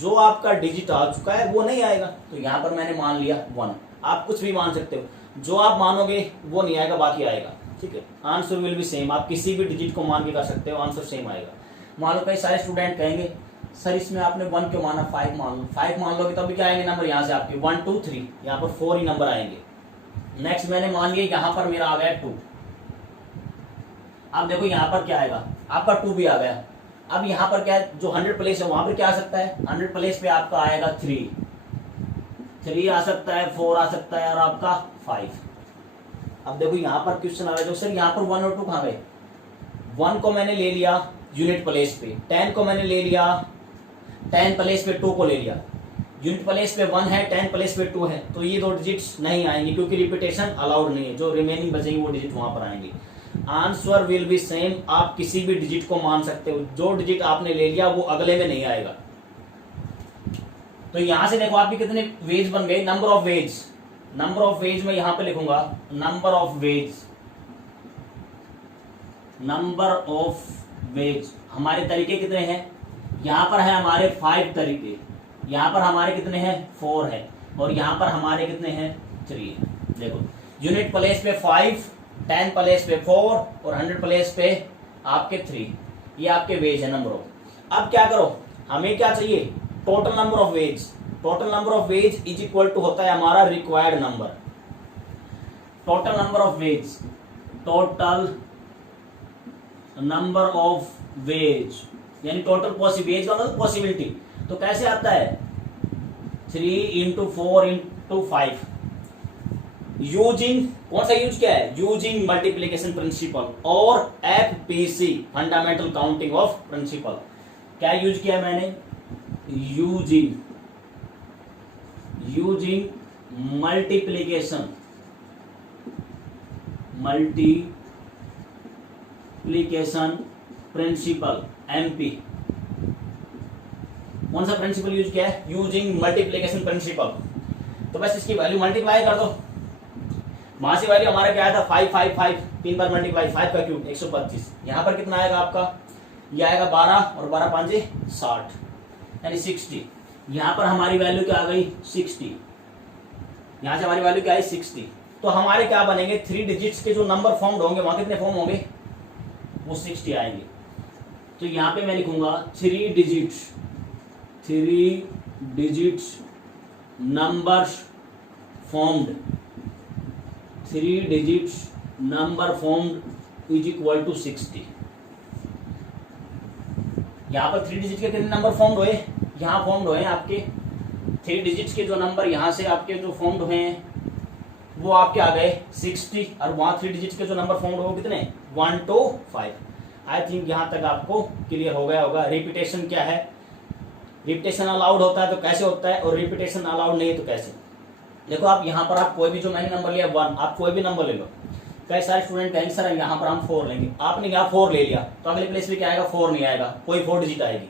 जो आपका डिजिट आ चुका है वो नहीं आएगा। तो यहाँ पर मैंने मान लिया 1, आप कुछ भी मान सकते हो, जो आप मानोगे वो नहीं आएगा, बाकी आएगा। ठीक है, आंसर विल बी सेम, आप किसी भी डिजिट को मान के कर सकते हो, आंसर सेम आएगा। मान लो कई सारे स्टूडेंट कहेंगे सर इसमें आपने 1 क्यों माना, 5 मान लो, 5 मान लोगे तो अभी क्या आएंगे नंबर यहाँ से आपके 1 2 3, यहाँ पर 4 ही नंबर आएंगे। नेक्स्ट मैंने मान लिया यहाँ पर मेरा आ गया 2, अब देखो यहाँ पर क्या आएगा आपका 2 भी आ गया। अब यहाँ पर क्या है, जो 100 प्लेस है वहां पर क्या आ सकता है, 100 प्लेस पे आपका आएगा 3 आ सकता है, 4 आ सकता है और आपका 5। अब देखो यहाँ पर क्वेश्चन आ रहा है जो सर यहाँ पर 1 और 2 कहाँ गए, 1 को मैंने ले लिया यूनिट प्लेस पे, 10 को मैंने ले लिया 10 प्लेस पे, 2 को ले लिया यूनिट प्लेस पे 1 है, 10 प्लेस पे 2 है, तो ये 2 डिजिट्स नहीं आएंगे क्योंकि रिपीटेशन अलाउड नहीं है, जो रिमेनिंग बचेंगे वो डिजिट वहां पर आएंगे। आंसर विल बी सेम, आप किसी भी डिजिट को मान सकते हो, जो डिजिट आपने ले लिया वो अगले में नहीं आएगा। तो यहां से देखो आपके कितने वेज बन गए, number of veg, number of veg में यहां पे लिखूंगा number of veg, number of veg हमारे तरीके कितने हैं, यहां पर है हमारे 5 तरीके, यहां पर हमारे कितने हैं 4 है, और यहां पर हमारे कितने हैं 3 है। देखो यूनिट प्लेस पे 5, 10 प्लेस पे 4 और 100 प्लेस पे आपके 3, ये आपके वेज है नंबर ऑफ। अब क्या करो, हमें क्या चाहिए, total number of ways, total number of ways is equal to होता है हमारा required number, total number of ways, total number of ways यानी टोटल वेज का मतलब पॉसिबिलिटी। तो कैसे आता है 3 इंटू 4 इंटू 5, यूजिंग कौन सा यूज किया है, यूजिंग मल्टीप्लीकेशन प्रिंसिपल और FPC fundamental counting of principle. क्या यूज किया मैंने, यूजिंग मल्टीप्लीकेशन प्रिंसिपल MP। कौन सा प्रिंसिपल यूज किया है, यूजिंग मल्टीप्लीकेशन प्रिंसिपल। तो बस इसकी वैल्यू मल्टीप्लाई कर दो, वहां से वैल्यू हमारा क्या आया था 5 5 5, 3 बार मल्टीप्लाई, 5 का क्यूब 125, यहाँ पर कितना आएगा आपका, ये आएगा 12 और 12 5 60 यानी 60। यहाँ पर हमारी वैल्यू क्या आ गई 60, यहाँ से हमारी वैल्यू क्या आई 60। तो हमारे क्या बनेंगे 3 डिजिट्स के जो नंबर फॉर्म होंगे वहां कितने फॉर्म होंगे, वो 60 आएंगे। तो यहाँ पे मैं लिखूंगा 3 digits numbers formed, 3 digits number formed is equal to 60। यहाँ पर 3 डिजिट के कितने नंबर फॉर्म्ड हुए, यहाँ फॉर्म्ड हुए आपके 3 डिजिट्स के जो नंबर यहाँ से आपके जो फॉर्म्ड हुए हैं वो आपके आ गए 60, और वहां 3 डिजिट के जो नंबर फॉर्म्ड हुए कितने 1 to 5। आई थिंक यहाँ तक आपको क्लियर हो गया होगा। रिपीटेशन क्या है, रिपीटेशन अलाउड होता है तो कैसे होता है, और रिपीटेशन अलाउड नहीं है तो कैसे। देखो आप यहाँ पर आप कोई भी जो मैंने नंबर लिया 1, आप कोई भी नंबर ले लो। कई सारे स्टूडेंट कहेंगे सर यहाँ पर हम 4 लेंगे, आपने यहाँ 4 ले लिया तो अगले प्लेस पे क्या आएगा 4 नहीं आएगा, कोई 4 डिजिट आएगी,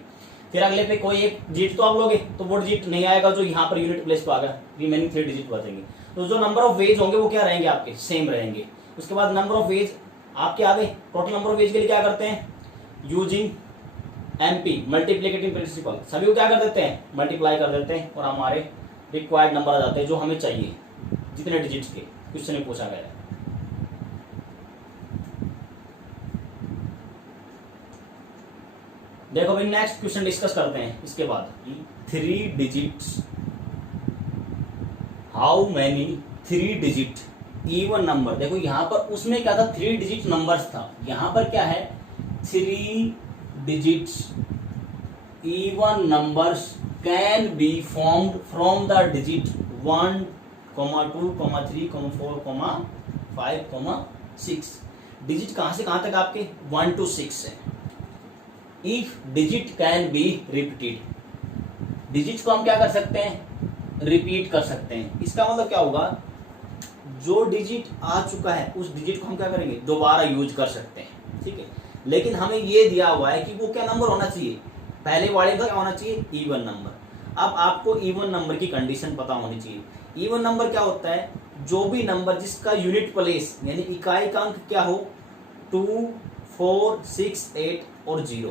फिर अगले पे कोई एक डिजिट तो आप लोगे तो वो डिजिट नहीं आएगा जो यहाँ पर यूनिट प्लेस पे आ गया, रिमेनिंग 3 डिजिट बचेंगे। तो जो नंबर ऑफ वेज होंगे वो क्या रहेंगे आपके सेम रहेंगे। उसके बाद नंबर ऑफ वेज आपके आ गए, टोटल नंबर ऑफ वेज के लिए क्या करते हैं, यूजिंग MP मल्टीप्लिकेटिंग प्रिंसिपल, सभी को क्या कर देते हैं मल्टीप्लाई कर देते हैं और हमारे रिक्वायर्ड नंबर आ जाते हैं जो हमें चाहिए जितने डिजिट्स के क्वेश्चन में पूछा गया है। देखो भाई नेक्स्ट क्वेश्चन डिस्कस करते हैं इसके बाद 3 digits, how many 3 digit even number. देखो यहाँ पर उसमें क्या था 3 डिजिट नंबर्स था, यहाँ पर क्या है 3 digits even numbers can be formed from the digit 1, 2, 3, 4, 5, 6। Digit कहां से कहां तक आपके 1 to 6 है। If digit can be repeated, digit को हम क्या कर सकते हैं, रिपीट कर सकते हैं। इसका मतलब क्या होगा, जो डिजिट आ चुका है उस डिजिट को हम क्या करेंगे, दोबारा यूज कर सकते हैं, ठीक है। लेकिन हमें ये दिया हुआ है कि वो क्या नंबर होना चाहिए, पहले वाले का क्या होना चाहिए, इवन नंबर। अब आपको इवन नंबर की कंडीशन पता होनी चाहिए। इवन नंबर क्या होता है, जो भी नंबर जिसका यूनिट प्लेस यानी इकाई का अंक क्या हो 2, 4, 6, 8 और 0,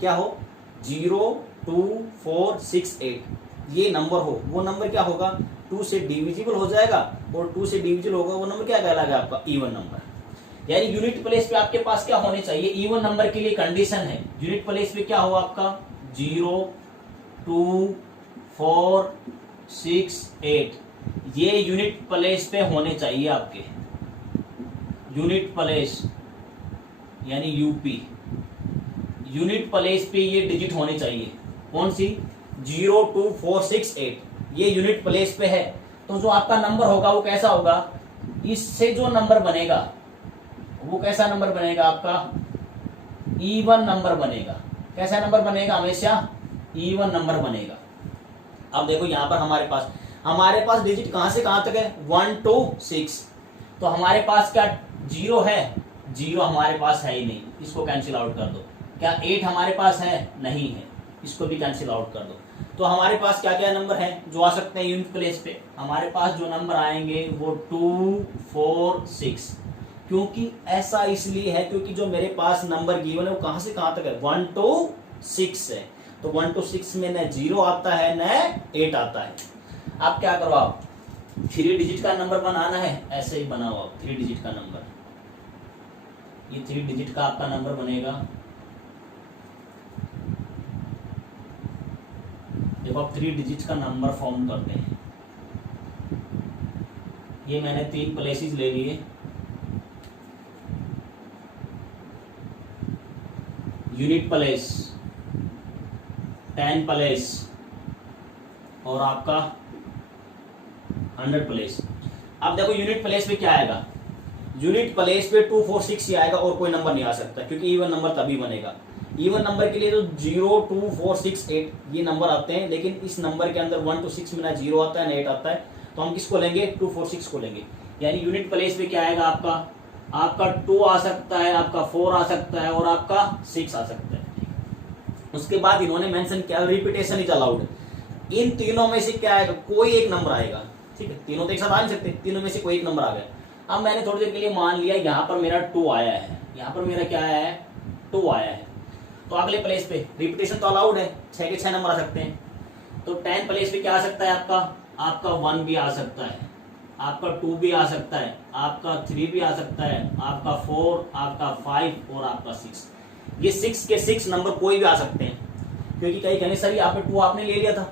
क्या हो 0, 2, 4, 6, 8 ये नंबर हो, वो नंबर क्या होगा 2 से डिविजिबल हो जाएगा, और 2 से डिविजिबल होगा वो नंबर क्या कहलाएगा आपका इवन नंबर। यानी यूनिट प्लेस पे आपके पास क्या होने चाहिए, इवन नंबर के लिए कंडीशन है यूनिट प्लेस पे क्या हो आपका 0, 2, 4, 6, 8 ये यूनिट प्लेस पे होने चाहिए आपके, यूनिट प्लेस यानी यूपी, यूनिट प्लेस पे ये डिजिट होने चाहिए। कौन सी 0, 2, 4, 6, 8 ये यूनिट प्लेस पे है। तो जो आपका नंबर होगा वो कैसा होगा, इससे जो नंबर बनेगा वो कैसा नंबर बनेगा आपका, इवन नंबर बनेगा। कैसा नंबर बनेगा, हमेशा इवन नंबर बनेगा। अब देखो यहां पर हमारे पास डिजिट कहां से कहां तक है 1 to 6, तो हमारे पास क्या 0 है, 0 हमारे पास है ही नहीं, इसको कैंसिल आउट कर दो। क्या 8 हमारे पास है, नहीं है, इसको भी कैंसिल आउट कर दो। तो हमारे पास क्या क्या नंबर हैं जो आ सकते हैं यूनिट प्लेस पे, हमारे पास जो नंबर आएंगे वो 2, 4, 6। क्योंकि ऐसा इसलिए है क्योंकि जो मेरे पास नंबर गिवन है वो कहां से कहां तक है 1 to 6 है, तो 1 to 6 में न 0 आता है न 8 आता है। आप क्या करो, आप 3 डिजिट का नंबर बनाना है, ऐसे ही बनाओ आप 3 डिजिट का नंबर, ये 3 डिजिट का आपका नंबर बनेगा। जब आप 3 डिजिट का नंबर फॉर्म करते हैं, ये मैंने 3 प्लेसेस ले लिए, यूनिट प्लेस, 10 प्लेस और आपका 100 प्लेस। अब देखो यूनिट प्लेस पे क्या आएगा, यूनिट प्लेस पे 2, 4, 6 ही आएगा और कोई नंबर नहीं आ सकता, क्योंकि इवन नंबर तभी बनेगा। इवन नंबर के लिए तो 0, 2, 4, 6, 8 ये नंबर आते हैं, लेकिन इस नंबर के अंदर 1 to 6 में ना 0 आता है ना 8 आता है, तो हम किसको लेंगे 2, 4, 6 को लेंगे। यानी यूनिट प्लेस पे क्या आएगा आपका 2 आ सकता है, आपका 4 आ सकता है और आपका 6 आ सकता है। उसके बाद इन्होंने मेंशन किया रिपीटेशन इज अलाउड, इन तीनों में से क्या आएगा, कोई एक नंबर आएगा, ठीक है, तीनों तो एक साथ आ नहीं सकते, तीनों में से कोई एक नंबर आ गया। अब मैंने थोड़ी देर के लिए मान लिया यहाँ पर मेरा 2 आया है, यहाँ पर मेरा क्या आया है 2 आया है, तो अगले प्लेस पे रिपीटेशन तो अलाउड है, 6 के 6 नंबर आ सकते हैं। तो 10 प्लेस पे क्या आ सकता है आपका 1 भी आ सकता है, आपका 2 भी आ सकता है, आपका 3 भी आ सकता है, आपका 4, आपका 5 और आपका 6। ये 6 के 6 नंबर कोई भी आ सकते हैं, क्योंकि कहीं कहेंगे सर यहाँ पे 2 आपने ले लिया था,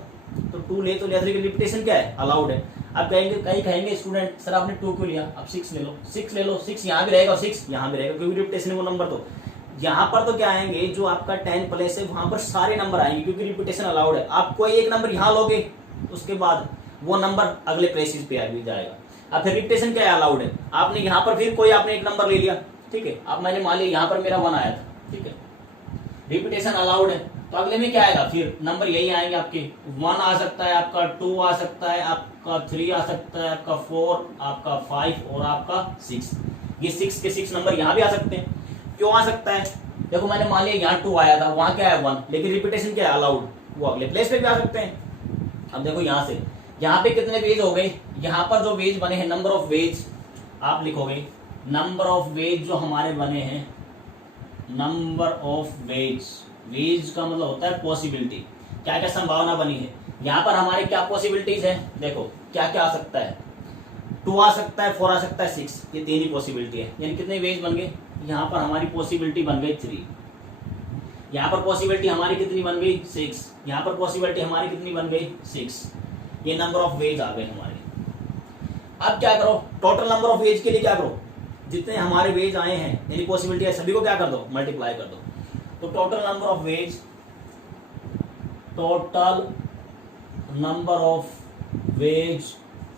तो 2 ले तो लिया था, लेकिन रिपीटेशन क्या है अलाउड है। अब कहीं कहेंगे स्टूडेंट सर आपने 2 क्यों लिया, अब 6 ले लो, 6 ले लो, 6 यहाँ भी रहेगा और 6 यहाँ भी रहेगा, क्योंकि रिपीटेशन है वो नंबर। तो यहाँ पर तो क्या आएंगे, जो आपका 10 प्लेस है वहां पर सारे नंबर आएंगे, क्योंकि रिपीटेशन अलाउड है। आप कोई एक नंबर यहाँ लोगे, उसके बाद वो नंबर अगले प्लेसेस पे आ भी जाएगा। अब फिर रिपीटेशन क्या है अलाउड है, आपने यहाँ पर फिर कोई आपने एक नंबर ले लिया, ठीक है, अब मैंने मान लिया यहाँ पर मेरा 1 आया था, ठीक है, रिपीटेशन अलाउड है, तो अगले में क्या आएगा, फिर नंबर यही आएंगे आपके, 1 आ सकता है, आपका 2 आ सकता है, आपका 3 आ सकता है, आपका 4, आपका 5 और आपका 6। ये 6 के 6 नंबर यहाँ भी आ सकते हैं। क्यों आ सकता है, देखो मैंने मान लिया यहाँ 2 आया था, वहां क्या है 1, लेकिन रिपीटेशन क्या है अलाउड, वो अगले प्लेस पे भी आ सकते हैं। अब देखो यहाँ से यहाँ पे कितने वेज हो गए, यहाँ पर जो वेज बने हैं, नंबर ऑफ वेज आप लिखोगे, नंबर ऑफ वेज जो हमारे बने हैं, नंबर ऑफ वेज, वेज का मतलब होता है पॉसिबिलिटी, क्या क्या संभावना बनी है। यहाँ पर हमारे क्या पॉसिबिलिटीज है, देखो क्या क्या आ सकता है, 2 आ सकता है, 4 आ सकता है, 6, ये 3 ही पॉसिबिलिटी है। यानी कितने वेज बन गए, यहाँ पर हमारी पॉसिबिलिटी बन गई 3, यहाँ पर पॉसिबिलिटी हमारी कितनी बन गई 6, यहाँ पर पॉसिबिलिटी हमारी कितनी बन गई 6, ये नंबर ऑफ वेज आ गए हमारे। अब क्या करो, टोटल नंबर ऑफ वेज के लिए क्या करो, जितने हमारे वेज आए हैं यानी पॉसिबिलिटी है सभी को क्या कर दो, मल्टीप्लाई कर दो। तो total number of ways, total number of ways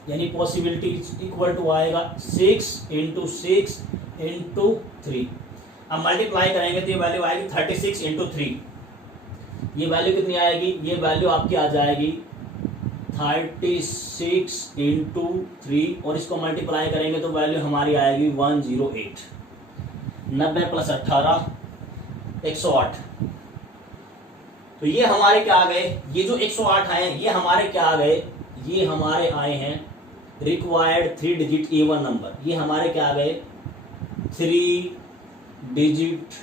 यानी पॉसिबिलिटी इक्वल टू आएगा 6 × 6 × 3। अब मल्टीप्लाई करेंगे तो ये वैल्यू आएगी 36 इंटू 3। ये वैल्यू कितनी आएगी, ये वैल्यू आपकी आ जाएगी 36 इंटू 3 और इसको मल्टीप्लाई करेंगे तो वैल्यू हमारी आएगी 108। 90 प्लस 18 108। तो ये हमारे क्या आ गए, ये जो 108 आए ये हमारे क्या आ गए, ये हमारे आए हैं रिक्वायर्ड 3 डिजिट इवन नंबर। ये हमारे क्या आ गए 3 डिजिट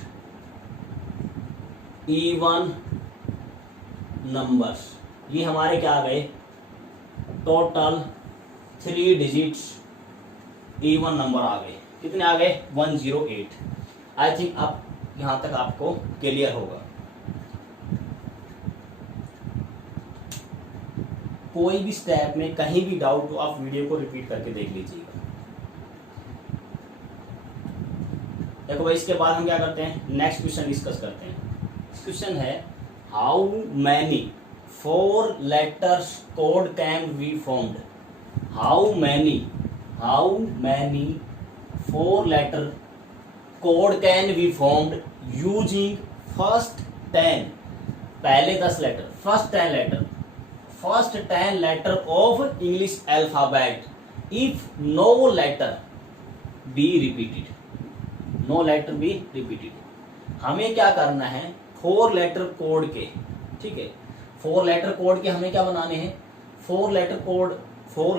इवन नंबर्स। ये हमारे क्या आ गए टोटल 3 डिजिट्स इवन नंबर आ गए। कितने आ गए 108। आई थिंक आप यहां तक आपको क्लियर होगा। कोई भी स्टेप में कहीं भी डाउट हो आप वीडियो को रिपीट करके देख लीजिएगा। देखो भाई, इसके बाद हम क्या करते हैं, नेक्स्ट क्वेश्चन डिस्कस करते हैं। क्वेश्चन है how many 4 letters code can be formed. How many 4 letter code can be formed using first 10 पहले 10 letter first 10 letter of English alphabet if no letter be repeated. हमें क्या करना है 4 लेटर कोड के, ठीक है 4 लेटर कोड के हमें क्या बनाने हैं 4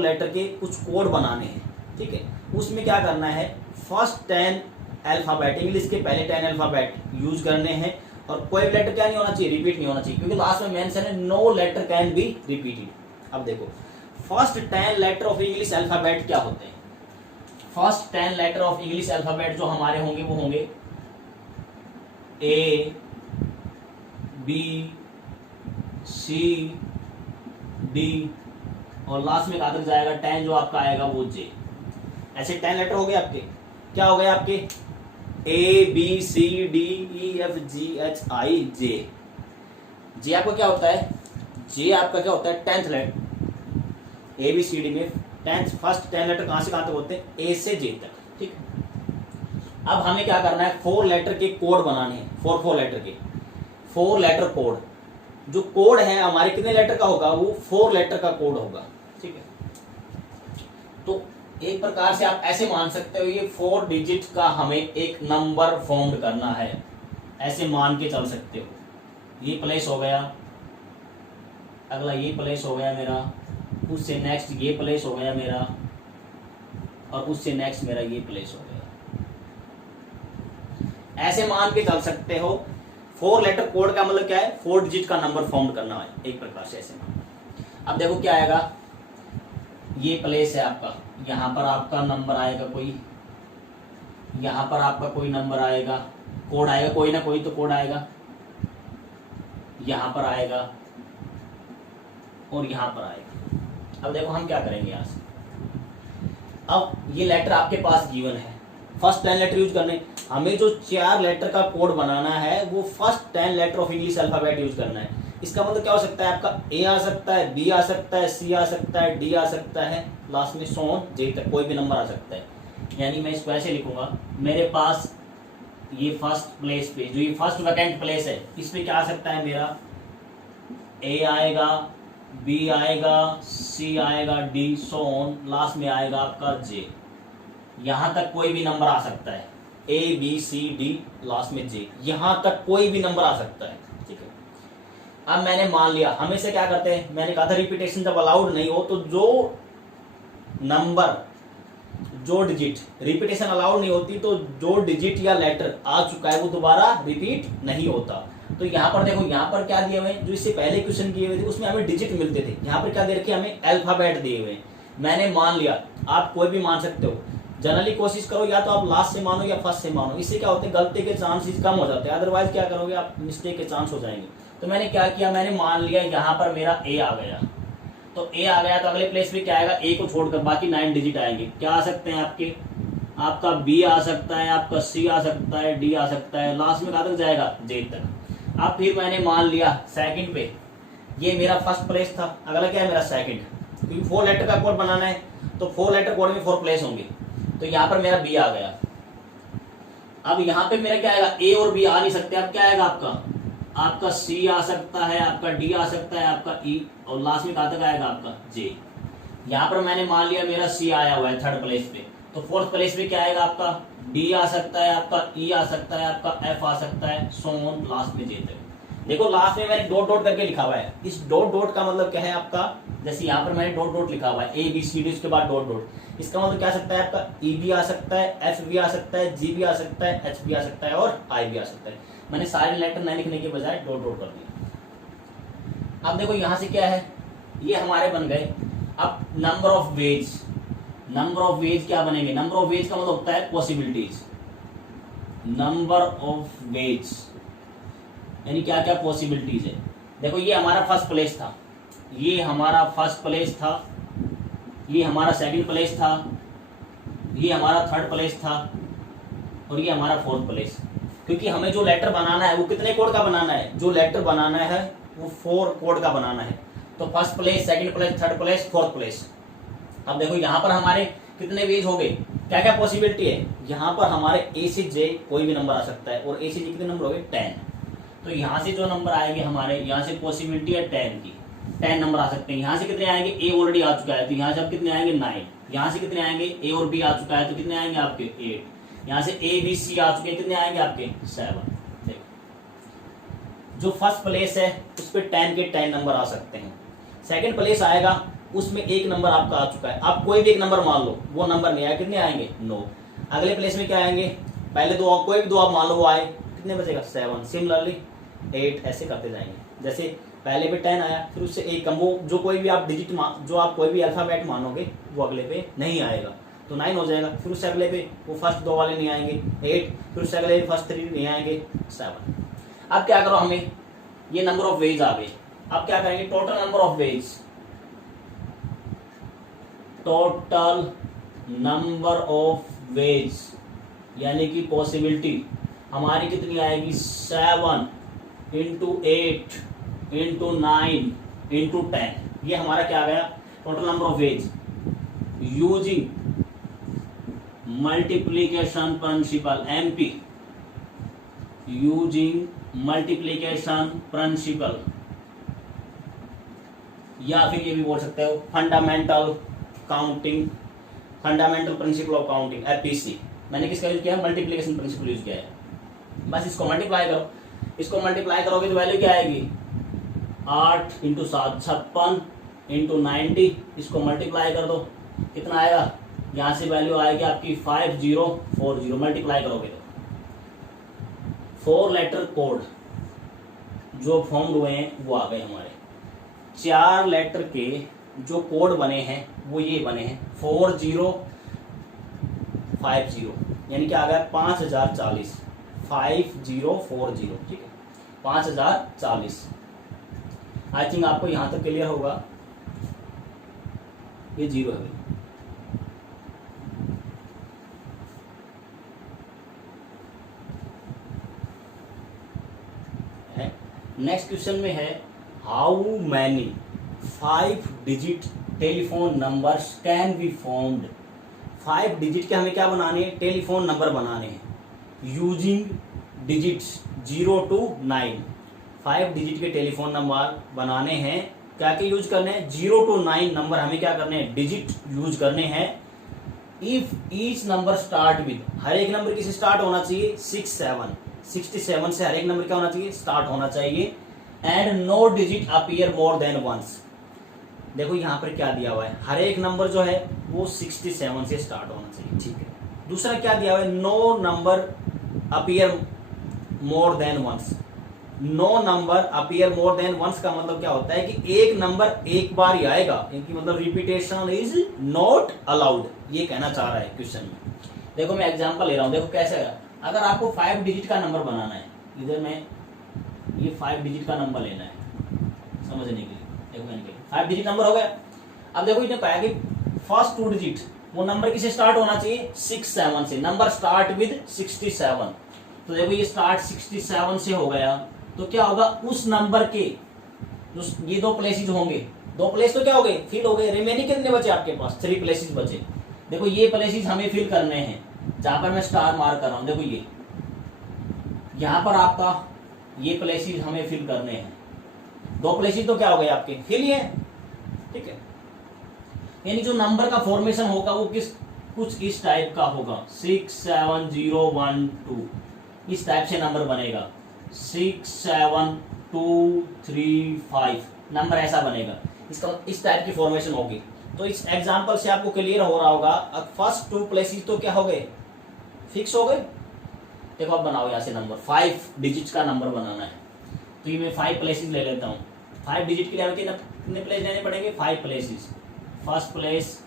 लेटर के कुछ कोड बनाने हैं, ठीक है। उसमें क्या करना है फर्स्ट 10 अल्फाबेट इंग्लिश के पहले 10 अल्फाबेट यूज करने हैं और कोई लेटर क्या नहीं होना चाहिए, रिपीट नहीं होना चाहिए, क्योंकि लास्ट में मेंशन है no letter can be repeated. अब देखो first 10 letter of English alphabet क्या होते हैं। First 10 letter of English alphabet जो हमारे होंगे वो होंगे A B C D और लास्ट में कहाँ तक जाएगा 10 जो आपका आएगा वो J। ऐसे 10 लेटर हो गए आपके, क्या हो गए आपके A B C D E F G H I J। J आपका क्या होता है, J आपका क्या होता है 10th letter. A B C D में 10th फर्स्ट 10 लेटर कहाँ से कहाँ तक होते हैं A से J तक, ठीक है। अब हमें क्या करना है 4 लेटर के कोड बनाने हैं, 4 लेटर के 4 लेटर कोड। जो कोड है हमारे कितने लेटर का होगा, वो 4 लेटर का कोड होगा, ठीक है। तो एक प्रकार से आप ऐसे मान सकते हो ये 4 डिजिट का हमें एक नंबर फॉर्म करना है, ऐसे मान के चल सकते हो। ये प्लेस हो गया, अगला ये प्लेस हो गया मेरा, उससे नेक्स्ट ये प्लेस हो गया मेरा, और उससे नेक्स्ट मेरा ये प्लेस हो गया। ऐसे मान के चल सकते हो। 4 लेटर कोड का मतलब क्या है 4 डिजिट का नंबर फॉर्म करना है, एक प्रकार से ऐसे मान। अब देखो क्या आएगा, ये प्लेस है आपका, यहाँ पर आपका नंबर आएगा कोई, यहाँ पर आपका कोई नंबर आएगा, कोड आएगा कोई ना कोई तो कोड आएगा, यहाँ पर आएगा और यहाँ पर आएगा। अब देखो हम क्या करेंगे यहाँ से, अब ये लेटर आपके पास गिवन है, फर्स्ट 10 लेटर यूज करने। हमें जो 4 लेटर का कोड बनाना है वो first 10 letter of English alphabet use करना है। इसका मतलब क्या हो सकता है आपका A आ सकता है, B आ सकता है, C आ सकता है, D आ सकता है, लास्ट में सोन J तक कोई भी नंबर आ सकता है। यानी मैं इसको ऐसे लिखूंगा, मेरे पास ये फर्स्ट प्लेस पे जो ये फर्स्ट वैकेंट प्लेस है इस पे क्या आ सकता है मेरा A आएगा, B आएगा, C आएगा, D सोन लास्ट में आएगा आपका J। यहां तक कोई भी नंबर आ सकता है, A B C D last में J, यहां तक कोई भी नंबर आ सकता है, ठीक है। अब मैंने मान लिया, हमेशा क्या करते हैं, मैंने कहा था रिपीटेशन जब अलाउड नहीं हो तो जो नंबर जो डिजिट रिपीटेशन अलाउड नहीं होती तो जो डिजिट या लेटर आ चुका है वो दोबारा रिपीट नहीं होता। तो यहाँ पर देखो, यहाँ पर क्या दिए हुए हैं, जो इससे पहले क्वेश्चन किए हुए थे उसमें हमें डिजिट मिलते थे, यहाँ पर क्या दे रखे हमें अल्फाबेट दिए हुए हैं। मैंने मान लिया, आप कोई भी मान सकते हो, जनरली कोशिश करो या तो आप लास्ट से मानो या फर्स्ट से मानो, इससे क्या होते हैं गलती के चांसेस कम हो जाते हैं, अदरवाइज क्या करोगे आप मिस्टेक के चांस हो जाएंगे। तो मैंने क्या किया, मैंने मान लिया यहाँ पर मेरा A आ गया, तो A आ गया तो अगले प्लेस पे क्या आएगा, A को छोड़कर बाकी 9 डिजिट आएंगे। क्या आ सकते हैं आपके, आपका B आ सकता है, आपका C आ सकता है, D आ सकता है, लास्ट में कहाँ तक जाएगा J तक। अब फिर मैंने मान लिया सेकंड पे ये मेरा फर्स्ट प्लेस था, अगला क्या है मेरा सेकंड, क्योंकि 4 लेटर का कोड बनाना है तो 4 लेटर कोड में 4 प्लेस होंगे, तो यहाँ पर मेरा B आ गया। अब यहाँ पे मेरा क्या आएगा, ए और बी आ नहीं सकते, अब क्या आएगा आपका सी आ सकता है, आपका डी आ सकता है, आपका ई, और लास्ट में कहाँ तक आएगा आपका जे। यहाँ पर मैंने मान लिया मेरा सी आया हुआ है थर्ड प्लेस पे, तो फोर्थ प्लेस पे क्या आएगा आपका डी आ सकता है, आपका ई आ सकता है, आपका एफ आ सकता है, सो ऑन लास्ट में जे तक। देखो लास्ट में मैंने डॉट डॉट करके लिखा हुआ है, इस डॉट डॉट का मतलब क्या है आपका, जैसे यहाँ पर मैंने डॉट डॉट लिखा हुआ है ए बी सी डी, उसके बाद डॉट डॉट, इसका मतलब क्या आ सकता है आपका ई भी आ सकता है, एफ भी आ सकता है, जी भी आ सकता है, एच भी आ सकता है और आई भी आ सकता है। मैंने सारे लेटर नहीं लिखने के बजाय डॉट डॉट कर दिया। अब देखो यहाँ से क्या है, ये हमारे बन गए। अब number of veg, number of veg क्या बनेंगे, नंबर ऑफ वेज का मतलब होता है पॉसिबिलिटीज, नंबर ऑफ वेज यानी क्या क्या पॉसिबिलिटीज है। देखो ये हमारा फर्स्ट प्लेस था, ये हमारा फर्स्ट प्लेस था, ये हमारा सेकंड प्लेस था, ये हमारा थर्ड प्लेस था और ये हमारा फोर्थ प्लेस। क्योंकि हमें जो लेटर बनाना है वो कितने कोड का बनाना है, जो लेटर बनाना है वो 4 कोड का बनाना है। तो first place, second place, third place, fourth place. अब देखो यहाँ पर हमारे कितने वेज हो गए, क्या क्या पॉसिबिलिटी है। यहाँ पर हमारे ए से जे कोई भी नंबर आ सकता है, और ए से जे कितने नंबर हो गए 10। तो यहाँ से जो नंबर आएंगे हमारे, यहाँ से पॉसिबिलिटी है 10 की, 10 नंबर आ सकते हैं। यहाँ से कितने आएंगे, ए ऑलरेडी आ चुका है तो यहाँ से अब कितने आएंगे 9। यहाँ से कितने आएंगे, ए और बी आ चुका है तो कितने आएंगे आपके 8। यहाँ से ए बी सी आ चुके हैं, कितने आएंगे आपके 7। देखो जो फर्स्ट प्लेस है उस पर 10 के 10 नंबर आ सकते हैं। सेकंड प्लेस आएगा उसमें एक नंबर आपका आ चुका है, आप कोई भी एक नंबर मान लो, वो नंबर नहीं आया, कितने आएंगे 9। अगले प्लेस में क्या आएंगे, पहले दो कोई भी दो आप मान लो वो आए, कितने बचेगा 7। सिमिलरली 8, ऐसे करते जाएंगे। जैसे पहले पे 10 आया, फिर उससे एक कम, वो जो कोई भी आप डिजिट जो आप कोई भी अल्फाबेट मानोगे वो अगले पे नहीं आएगा तो 9 हो जाएगा। फिर उससे अगले पे वो फर्स्ट 2 वाले नहीं आएंगे 8, फिर उससे अगले फर्स्ट 3 नहीं आएंगे 7। अब क्या करो, हमें ये नंबर ऑफ वेज आ गए। अब क्या करेंगे, total number of ways, total number of ways यानी कि पॉसिबिलिटी हमारी कितनी आएगी 7 इंटू 8 इंटू 9 इंटू 10। ये हमारा क्या आ गया, total number of veg using multiplication principal, MP, using multiplication principal, या फिर ये भी बोल सकते हो fundamental counting, fundamental principle of counting, APC. मैंने किसका यूज किया है, मल्टीप्लीकेशन प्रिंसिपल यूज किया है। बस इसको मल्टीप्लाई करो, इसको मल्टीप्लाई करोगे तो वैल्यू क्या आएगी 8 इंटू 7 56 इंटू 90, इसको मल्टीप्लाई कर दो कितना आएगा, यहाँ से वैल्यू आएगी आपकी 5040। मल्टीप्लाई करोगे तो 4 लेटर कोड जो फॉर्म हुए हैं वो आ गए हमारे। 4 लेटर के जो कोड बने हैं वो ये बने हैं 4050, यानी कि आ गया 5040, 5040, ठीक है 5040। आई थिंक आपको यहां तक क्लियर होगा, ये 0 है। नेक्स्ट क्वेश्चन में है how many 5 digit telephone numbers can be formed. 5 digit के हमें क्या बनाने हैं, टेलीफोन नंबर बनाने हैं यूजिंग डिजिट्स 0 to 9। 5 डिजिट के टेलीफोन नंबर बनाने हैं, क्या क्या यूज करने हैं 0 to 9 नंबर हमें क्या करने हैं, डिजिट यूज करने हैं। If each number start with, हर एक नंबर किसे स्टार्ट होना चाहिए 67 से हर एक नंबर क्या होना चाहिए स्टार्ट होना चाहिए। And no digit appear more than once. देखो यहाँ पर क्या दिया हुआ है, हर एक नंबर जो है वो 67 से स्टार्ट होना चाहिए, ठीक है। दूसरा क्या दिया हुआ है, no number appear more than once. No number appear more than once का मतलब क्या होता है कि एक नंबर एक बार ही आएगा, इनकी मतलब रिपीटेशन इज नॉट अलाउड, ये कहना चाह रहा है क्वेश्चन में। देखो मैं एग्जांपल ले रहा हूं, देखो कैसे है। अगर आपको 5 डिजिट का नंबर बनाना है, इधर में ये 5 डिजिट का नंबर लेना है समझने के लिए, देखो मैंने 5 डिजिट नंबर हो गया। अब देखो इसने पाया कि फर्स्ट 2 डिजिट वो नंबर किसे स्टार्ट होना चाहिए 67 से, नंबर स्टार्ट विद 67। तो देखो ये स्टार्ट 67 से हो गया, तो क्या होगा उस नंबर के जो ये 2 प्लेसेस होंगे, 2 प्लेस तो क्या हो गए फिल हो गए। रिमेनिंग कितने बचे आपके पास 3 प्लेसेस बचे। देखो ये प्लेसेस हमें फिल करने हैं, जहां पर मैं स्टार मार्क कर रहा हूं। देखो यहाँ पर आपका ये प्लेसेस हमें फिल करने हैं, 2 प्लेसेस तो क्या हो गए आपके फिल ही है, ठीक है। यानी जो नंबर का फॉर्मेशन होगा वो कुछ इस टाइप का होगा, 6 7 0 1 2, इस टाइप से नंबर बनेगा, 6 7 2 3 5, नंबर ऐसा बनेगा, इसका इस टाइप की फॉर्मेशन होगी। तो इस एग्जांपल से आपको क्लियर हो रहा होगा, अब फर्स्ट 2 प्लेसेस तो क्या हो गए, फिक्स हो गए। देखो अब बनाओ यहाँ से नंबर, 5 डिजिट्स का नंबर बनाना है, तो ये मैं 5 प्लेसेस ले लेता हूँ। 5 डिजिट के लिए हमें कितने प्लेस लेने पड़ेंगे, 5 प्लेसेस। फर्स्ट प्लेस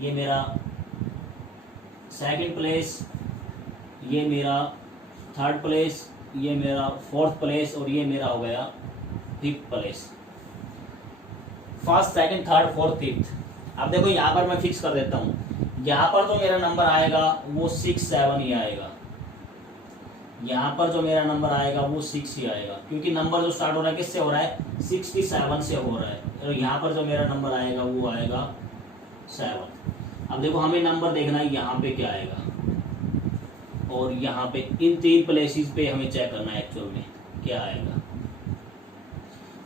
ये मेरा, सेकंड प्लेस ये मेरा, थर्ड प्लेस ये मेरा, फोर्थ प्लेस और ये मेरा हो गया 5th place. First second third fourth 5th। अब देखो यहाँ पर मैं फिक्स कर देता हूँ, यहाँ पर जो मेरा नंबर आएगा वो 6 7 ही आएगा, यहाँ पर जो मेरा नंबर आएगा वो 6 ही आएगा, क्योंकि नंबर जो स्टार्ट हो रहा है किससे हो रहा है, 67 से हो रहा है। और यहाँ पर जो मेरा नंबर आएगा वो आएगा 7। अब देखो हमें नंबर देखना है यहाँ पे क्या आएगा, और यहाँ पे इन 3 प्लेसेस पे हमें चेक करना है एक्चुअल में क्या आएगा।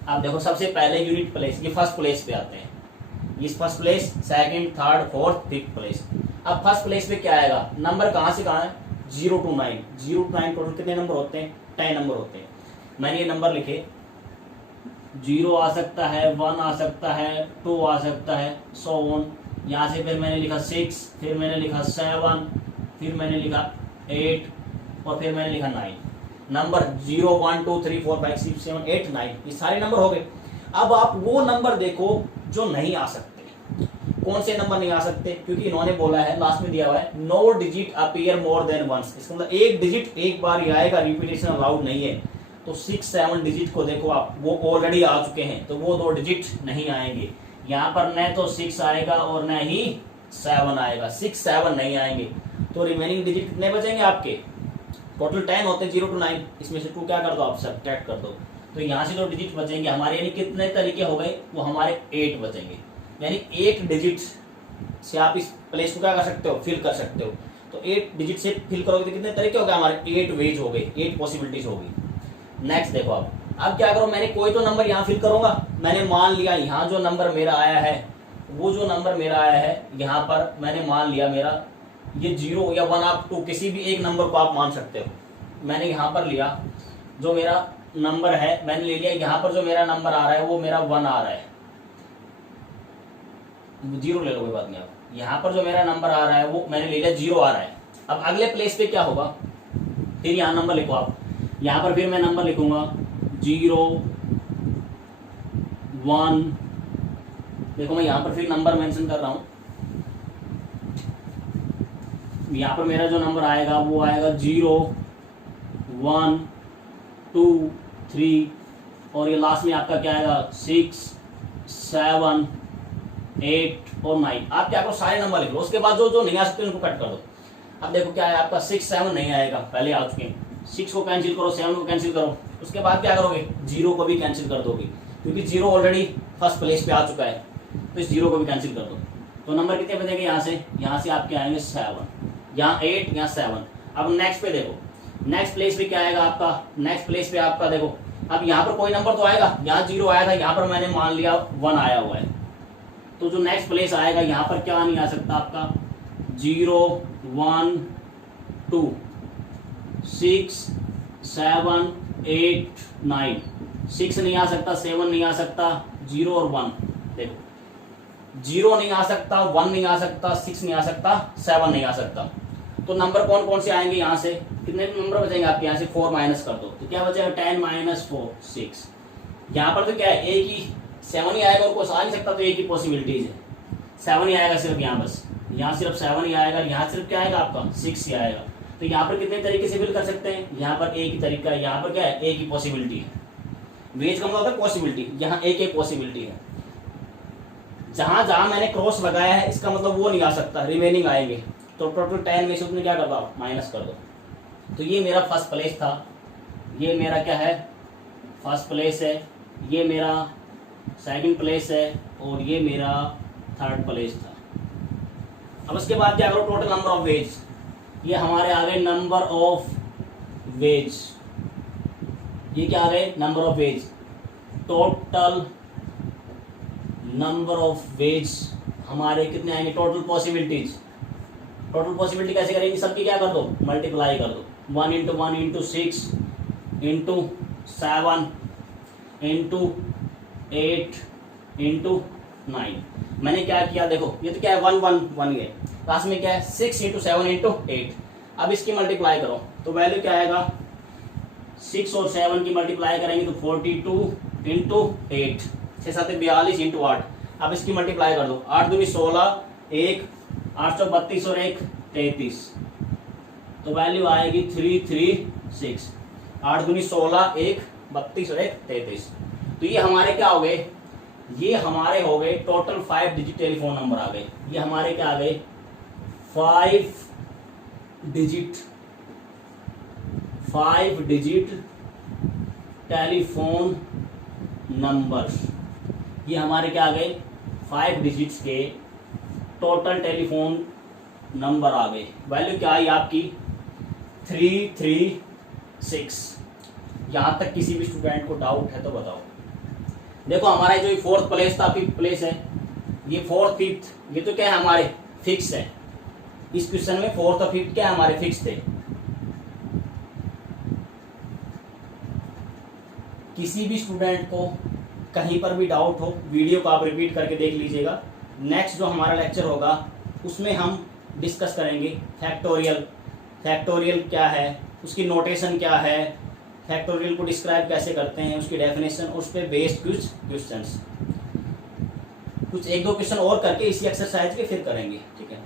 अब देखो सबसे पहले यूनिट प्लेस, ये फर्स्ट प्लेस पे आते हैं, इस first place, second third fourth 5th place. अब फर्स्ट प्लेस पे क्या आएगा, नंबर कहाँ से कहाँ है, 0 to 9, 0 to 9 टोटल कितने नंबर होते हैं, 10 नंबर होते हैं। मैंने ये नंबर लिखे, 0 आ सकता है, 1 आ सकता है, 2 आ सकता है, सो ऑन। यहाँ से फिर मैंने लिखा 6, फिर मैंने लिखा 7, फिर मैंने लिखा 8 और फिर मैंने लिखा 9। नंबर 0 1 2 3 4 5 6 7 8 9, ये सारे नंबर हो गए। अब आप वो नंबर देखो जो नहीं आ सकते। कौन से नंबर नहीं आ सकते, क्योंकि इन्होंने बोला है, लास्ट में दिया हुआ है, no digit appear more than once, इसका मतलब एक डिजिट एक बार ही आएगा, रिपीटेशन अलाउड नहीं है। तो 6 7 डिजिट को देखो आप, वो ऑलरेडी आ चुके हैं, तो वो 2 डिजिट नहीं आएंगे। यहाँ पर न तो 6 आएगा और न ही 7 आएगा, 6 7 नहीं आएंगे। तो रिमेनिंग डिजिट कितने बचेंगे आपके, टोटल 10 होते हैं 0 to 9, इसमें से 2 क्या कर दो आप, सब्ट्रैक्ट कर दो। तो यहाँ से 2 डिजिट बचेंगे हमारे, यानी कितने तरीके हो गए, वो हमारे 8 बचेंगे। यानी 1 डिजिट से आप इस प्लेस को क्या कर सकते हो, फिल कर सकते हो। तो 8 डिजिट से फिल करोगे तो कितने तरीके हो गए हमारे, 8 वेज हो गए, 8 पॉसिबिलिटीज हो गई। नेक्स्ट देखो आप, अब क्या करो, मैंने कोई तो नंबर यहाँ फिल करूंगा। मैंने मान लिया यहाँ जो नंबर मेरा आया है, वो जो नंबर मेरा आया है यहाँ पर मैंने मान लिया मेरा ये 0 या 1 आप 2 किसी भी एक नंबर को आप मान सकते हो। मैंने यहाँ पर लिया जो मेरा नंबर है, मैंने ले लिया यहाँ पर जो मेरा नंबर आ रहा है वो मेरा 1 आ रहा है, 0 ले लो कोई बात नहीं। आप यहाँ पर जो मेरा नंबर आ रहा है वो मैंने ले लिया 0 आ रहा है। अब अगले प्लेस पे क्या होगा, फिर यहाँ नंबर लिखो आप, यहाँ पर फिर मैं नंबर लिखूंगा 0 1। देखो मैं यहाँ पर फिर नंबर मेंशन कर रहा हूँ, यहाँ पर मेरा जो नंबर आएगा वो आएगा 0 1 2 3 और ये लास्ट में आपका क्या आएगा 6 7 8 और 9। आप क्या करो सारे नंबर लिख लो, उसके बाद जो जो नहीं आ सकते उनको कट कर दो। अब देखो क्या है आपका 6 7 नहीं आएगा, पहले आ चुके हैं, 6 को कैंसिल करो, 7 को कैंसिल करो, उसके बाद क्या करोगे 0 को भी कैंसिल कर दोगे, क्योंकि 0 ऑलरेडी फर्स्ट प्लेस पे आ चुका है, तो इस 0 को भी कैंसिल कर दो। तो नंबर कितने बचेंगे यहाँ से आपके आएंगे 7, यहाँ 8, यहाँ 7। अब नेक्स्ट पे देखो, नेक्स्ट प्लेस पे क्या आएगा आपका, नेक्स्ट प्लेस पे आपका देखो, अब यहाँ पर कोई नंबर तो आएगा, यहाँ 0 आया था, यहाँ पर मैंने मान लिया 1 आया हुआ है, तो जो नेक्स्ट प्लेस आएगा यहाँ पर क्या नहीं आ सकता आपका 0 1 2 6 7 8 9, 6 नहीं आ सकता, 7 नहीं आ सकता, 0 और 1। देखो 0 नहीं आ सकता, 1 नहीं आ सकता, 6 नहीं आ सकता, 7 नहीं आ सकता। तो नंबर कौन कौन से आएंगे, यहाँ से कितने नंबर बचेंगे आपके, यहाँ से 4 माइनस कर दो, तो क्या बचेगा 10 - 4 6। यहाँ पर तो क्या है एक ही 7 ही आएगा और कुछ आ नहीं सकता, तो एक ही पॉसिबिलिटीज है 7 ही आएगा सिर्फ, यहाँ बस यहाँ सिर्फ 7 ही आएगा, यहाँ सिर्फ क्या आएगा आपका 6 ही आएगा। तो यहाँ पर कितने तरीके से फिल कर सकते हैं, यहाँ पर एक ही तरीका है, यहाँ पर क्या है एक ही पॉसिबिलिटी है। वेज का मतलब होता है पॉसिबिलिटी, यहाँ एक पॉसिबिलिटी है। जहां जहां मैंने क्रॉस लगाया है इसका मतलब वो नहीं आ सकता, रिमेनिंग आएंगे। तो टोटल 10 में से उसमें क्या कर दो माइनस कर दो। तो ये मेरा फर्स्ट प्लेस था, ये मेरा क्या है फर्स्ट प्लेस है, ये मेरा सेकंड प्लेस है और ये मेरा थर्ड प्लेस था। अब उसके बाद क्या करो टोटल नंबर ऑफ वेज, ये हमारे आ गए नंबर ऑफ वेज। ये क्या आ गए number of ways, total number of veg हमारे कितने आएंगे, टोटल पॉसिबिलिटीज। टोटल पॉसिबिलिटी कैसे करेंगे, सबकी क्या कर दो मल्टीप्लाई कर दो, 1 into 1 into 6 into 7 into 8 into 9। मैंने क्या किया देखो, ये तो क्या है 1 1 1 गए, लास्ट में क्या है 6 इंटू 7 इंटू 8। अब इसकी मल्टीप्लाई करो तो वैल्यू क्या आएगा, 6 और 7 की मल्टीप्लाई करेंगे तो 42 इंटू 8, 6 7 42 इंटू 8। अब इसकी मल्टीप्लाई कर दो, 8 दूनी 16, 1 832 और 1 33, तो वैल्यू आएगी 336। 8 दूनी 16, 1 32 और 1 33। तो ये हमारे क्या हो गए, ये हमारे हो गए टोटल 5 डिजिट टेलीफोन नंबर आ गए। ये हमारे क्या आ गए 5 डिजिट टेलीफोन नंबर। ये हमारे क्या आ गए 5 डिजिट्स के टोटल टेलीफोन नंबर आ गए। वैल्यू क्या आई आपकी 336। यहां तक किसी भी स्टूडेंट को डाउट है तो बताओ। देखो हमारा जो 4th प्लेस था, 5th प्लेस है, ये 4th 5th ये तो क्या है हमारे फिक्स है। इस क्वेश्चन में 4th और 5th क्या हमारे फिक्स थे। किसी भी स्टूडेंट को कहीं पर भी डाउट हो, वीडियो को आप रिपीट करके देख लीजिएगा। नेक्स्ट जो हमारा लेक्चर होगा उसमें हम डिस्कस करेंगे फैक्टोरियल। फैक्टोरियल क्या है, उसकी नोटेशन क्या है, फैक्टोरियल को डिस्क्राइब कैसे करते हैं, उसकी डेफिनेशन, उस पर बेस्ड कुछ क्वेश्चंस, कुछ 1-2 क्वेश्चन और करके इसी एक्सरसाइज के फिर करेंगे। ठीक है,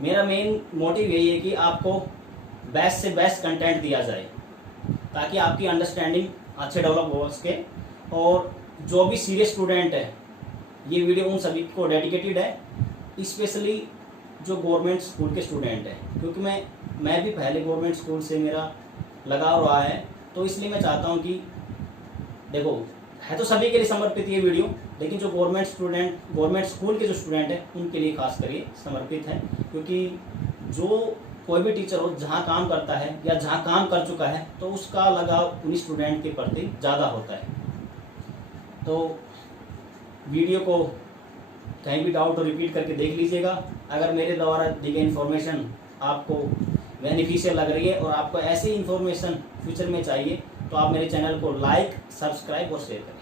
मेरा मेन मोटिव यही है कि आपको बेस्ट से बेस्ट कंटेंट दिया जाए ताकि आपकी अंडरस्टैंडिंग अच्छे डेवलप हो सके। और जो भी सीरियस स्टूडेंट है, ये वीडियो उन सभी को डेडिकेटेड है, स्पेशली जो गवर्नमेंट स्कूल के स्टूडेंट हैं, क्योंकि मैं भी पहले गवर्नमेंट स्कूल से मेरा लगाव रहा है, तो इसलिए मैं चाहता हूँ कि देखो है तो सभी के लिए समर्पित ये वीडियो, लेकिन जो गवर्नमेंट स्कूल के जो स्टूडेंट हैं उनके लिए खास करके समर्पित है। क्योंकि जो कोई भी टीचर हो जहाँ काम करता है या जहाँ काम कर चुका है तो उसका लगाव उन्हीं स्टूडेंट के प्रति ज़्यादा होता है। तो वीडियो को कहीं भी डाउट हो रिपीट करके देख लीजिएगा। अगर मेरे द्वारा दी गई इन्फॉर्मेशन आपको बेनिफिशियल लग रही है और आपको ऐसी इन्फॉर्मेशन फ्यूचर में चाहिए तो आप मेरे चैनल को लाइक, सब्सक्राइब और शेयर करें।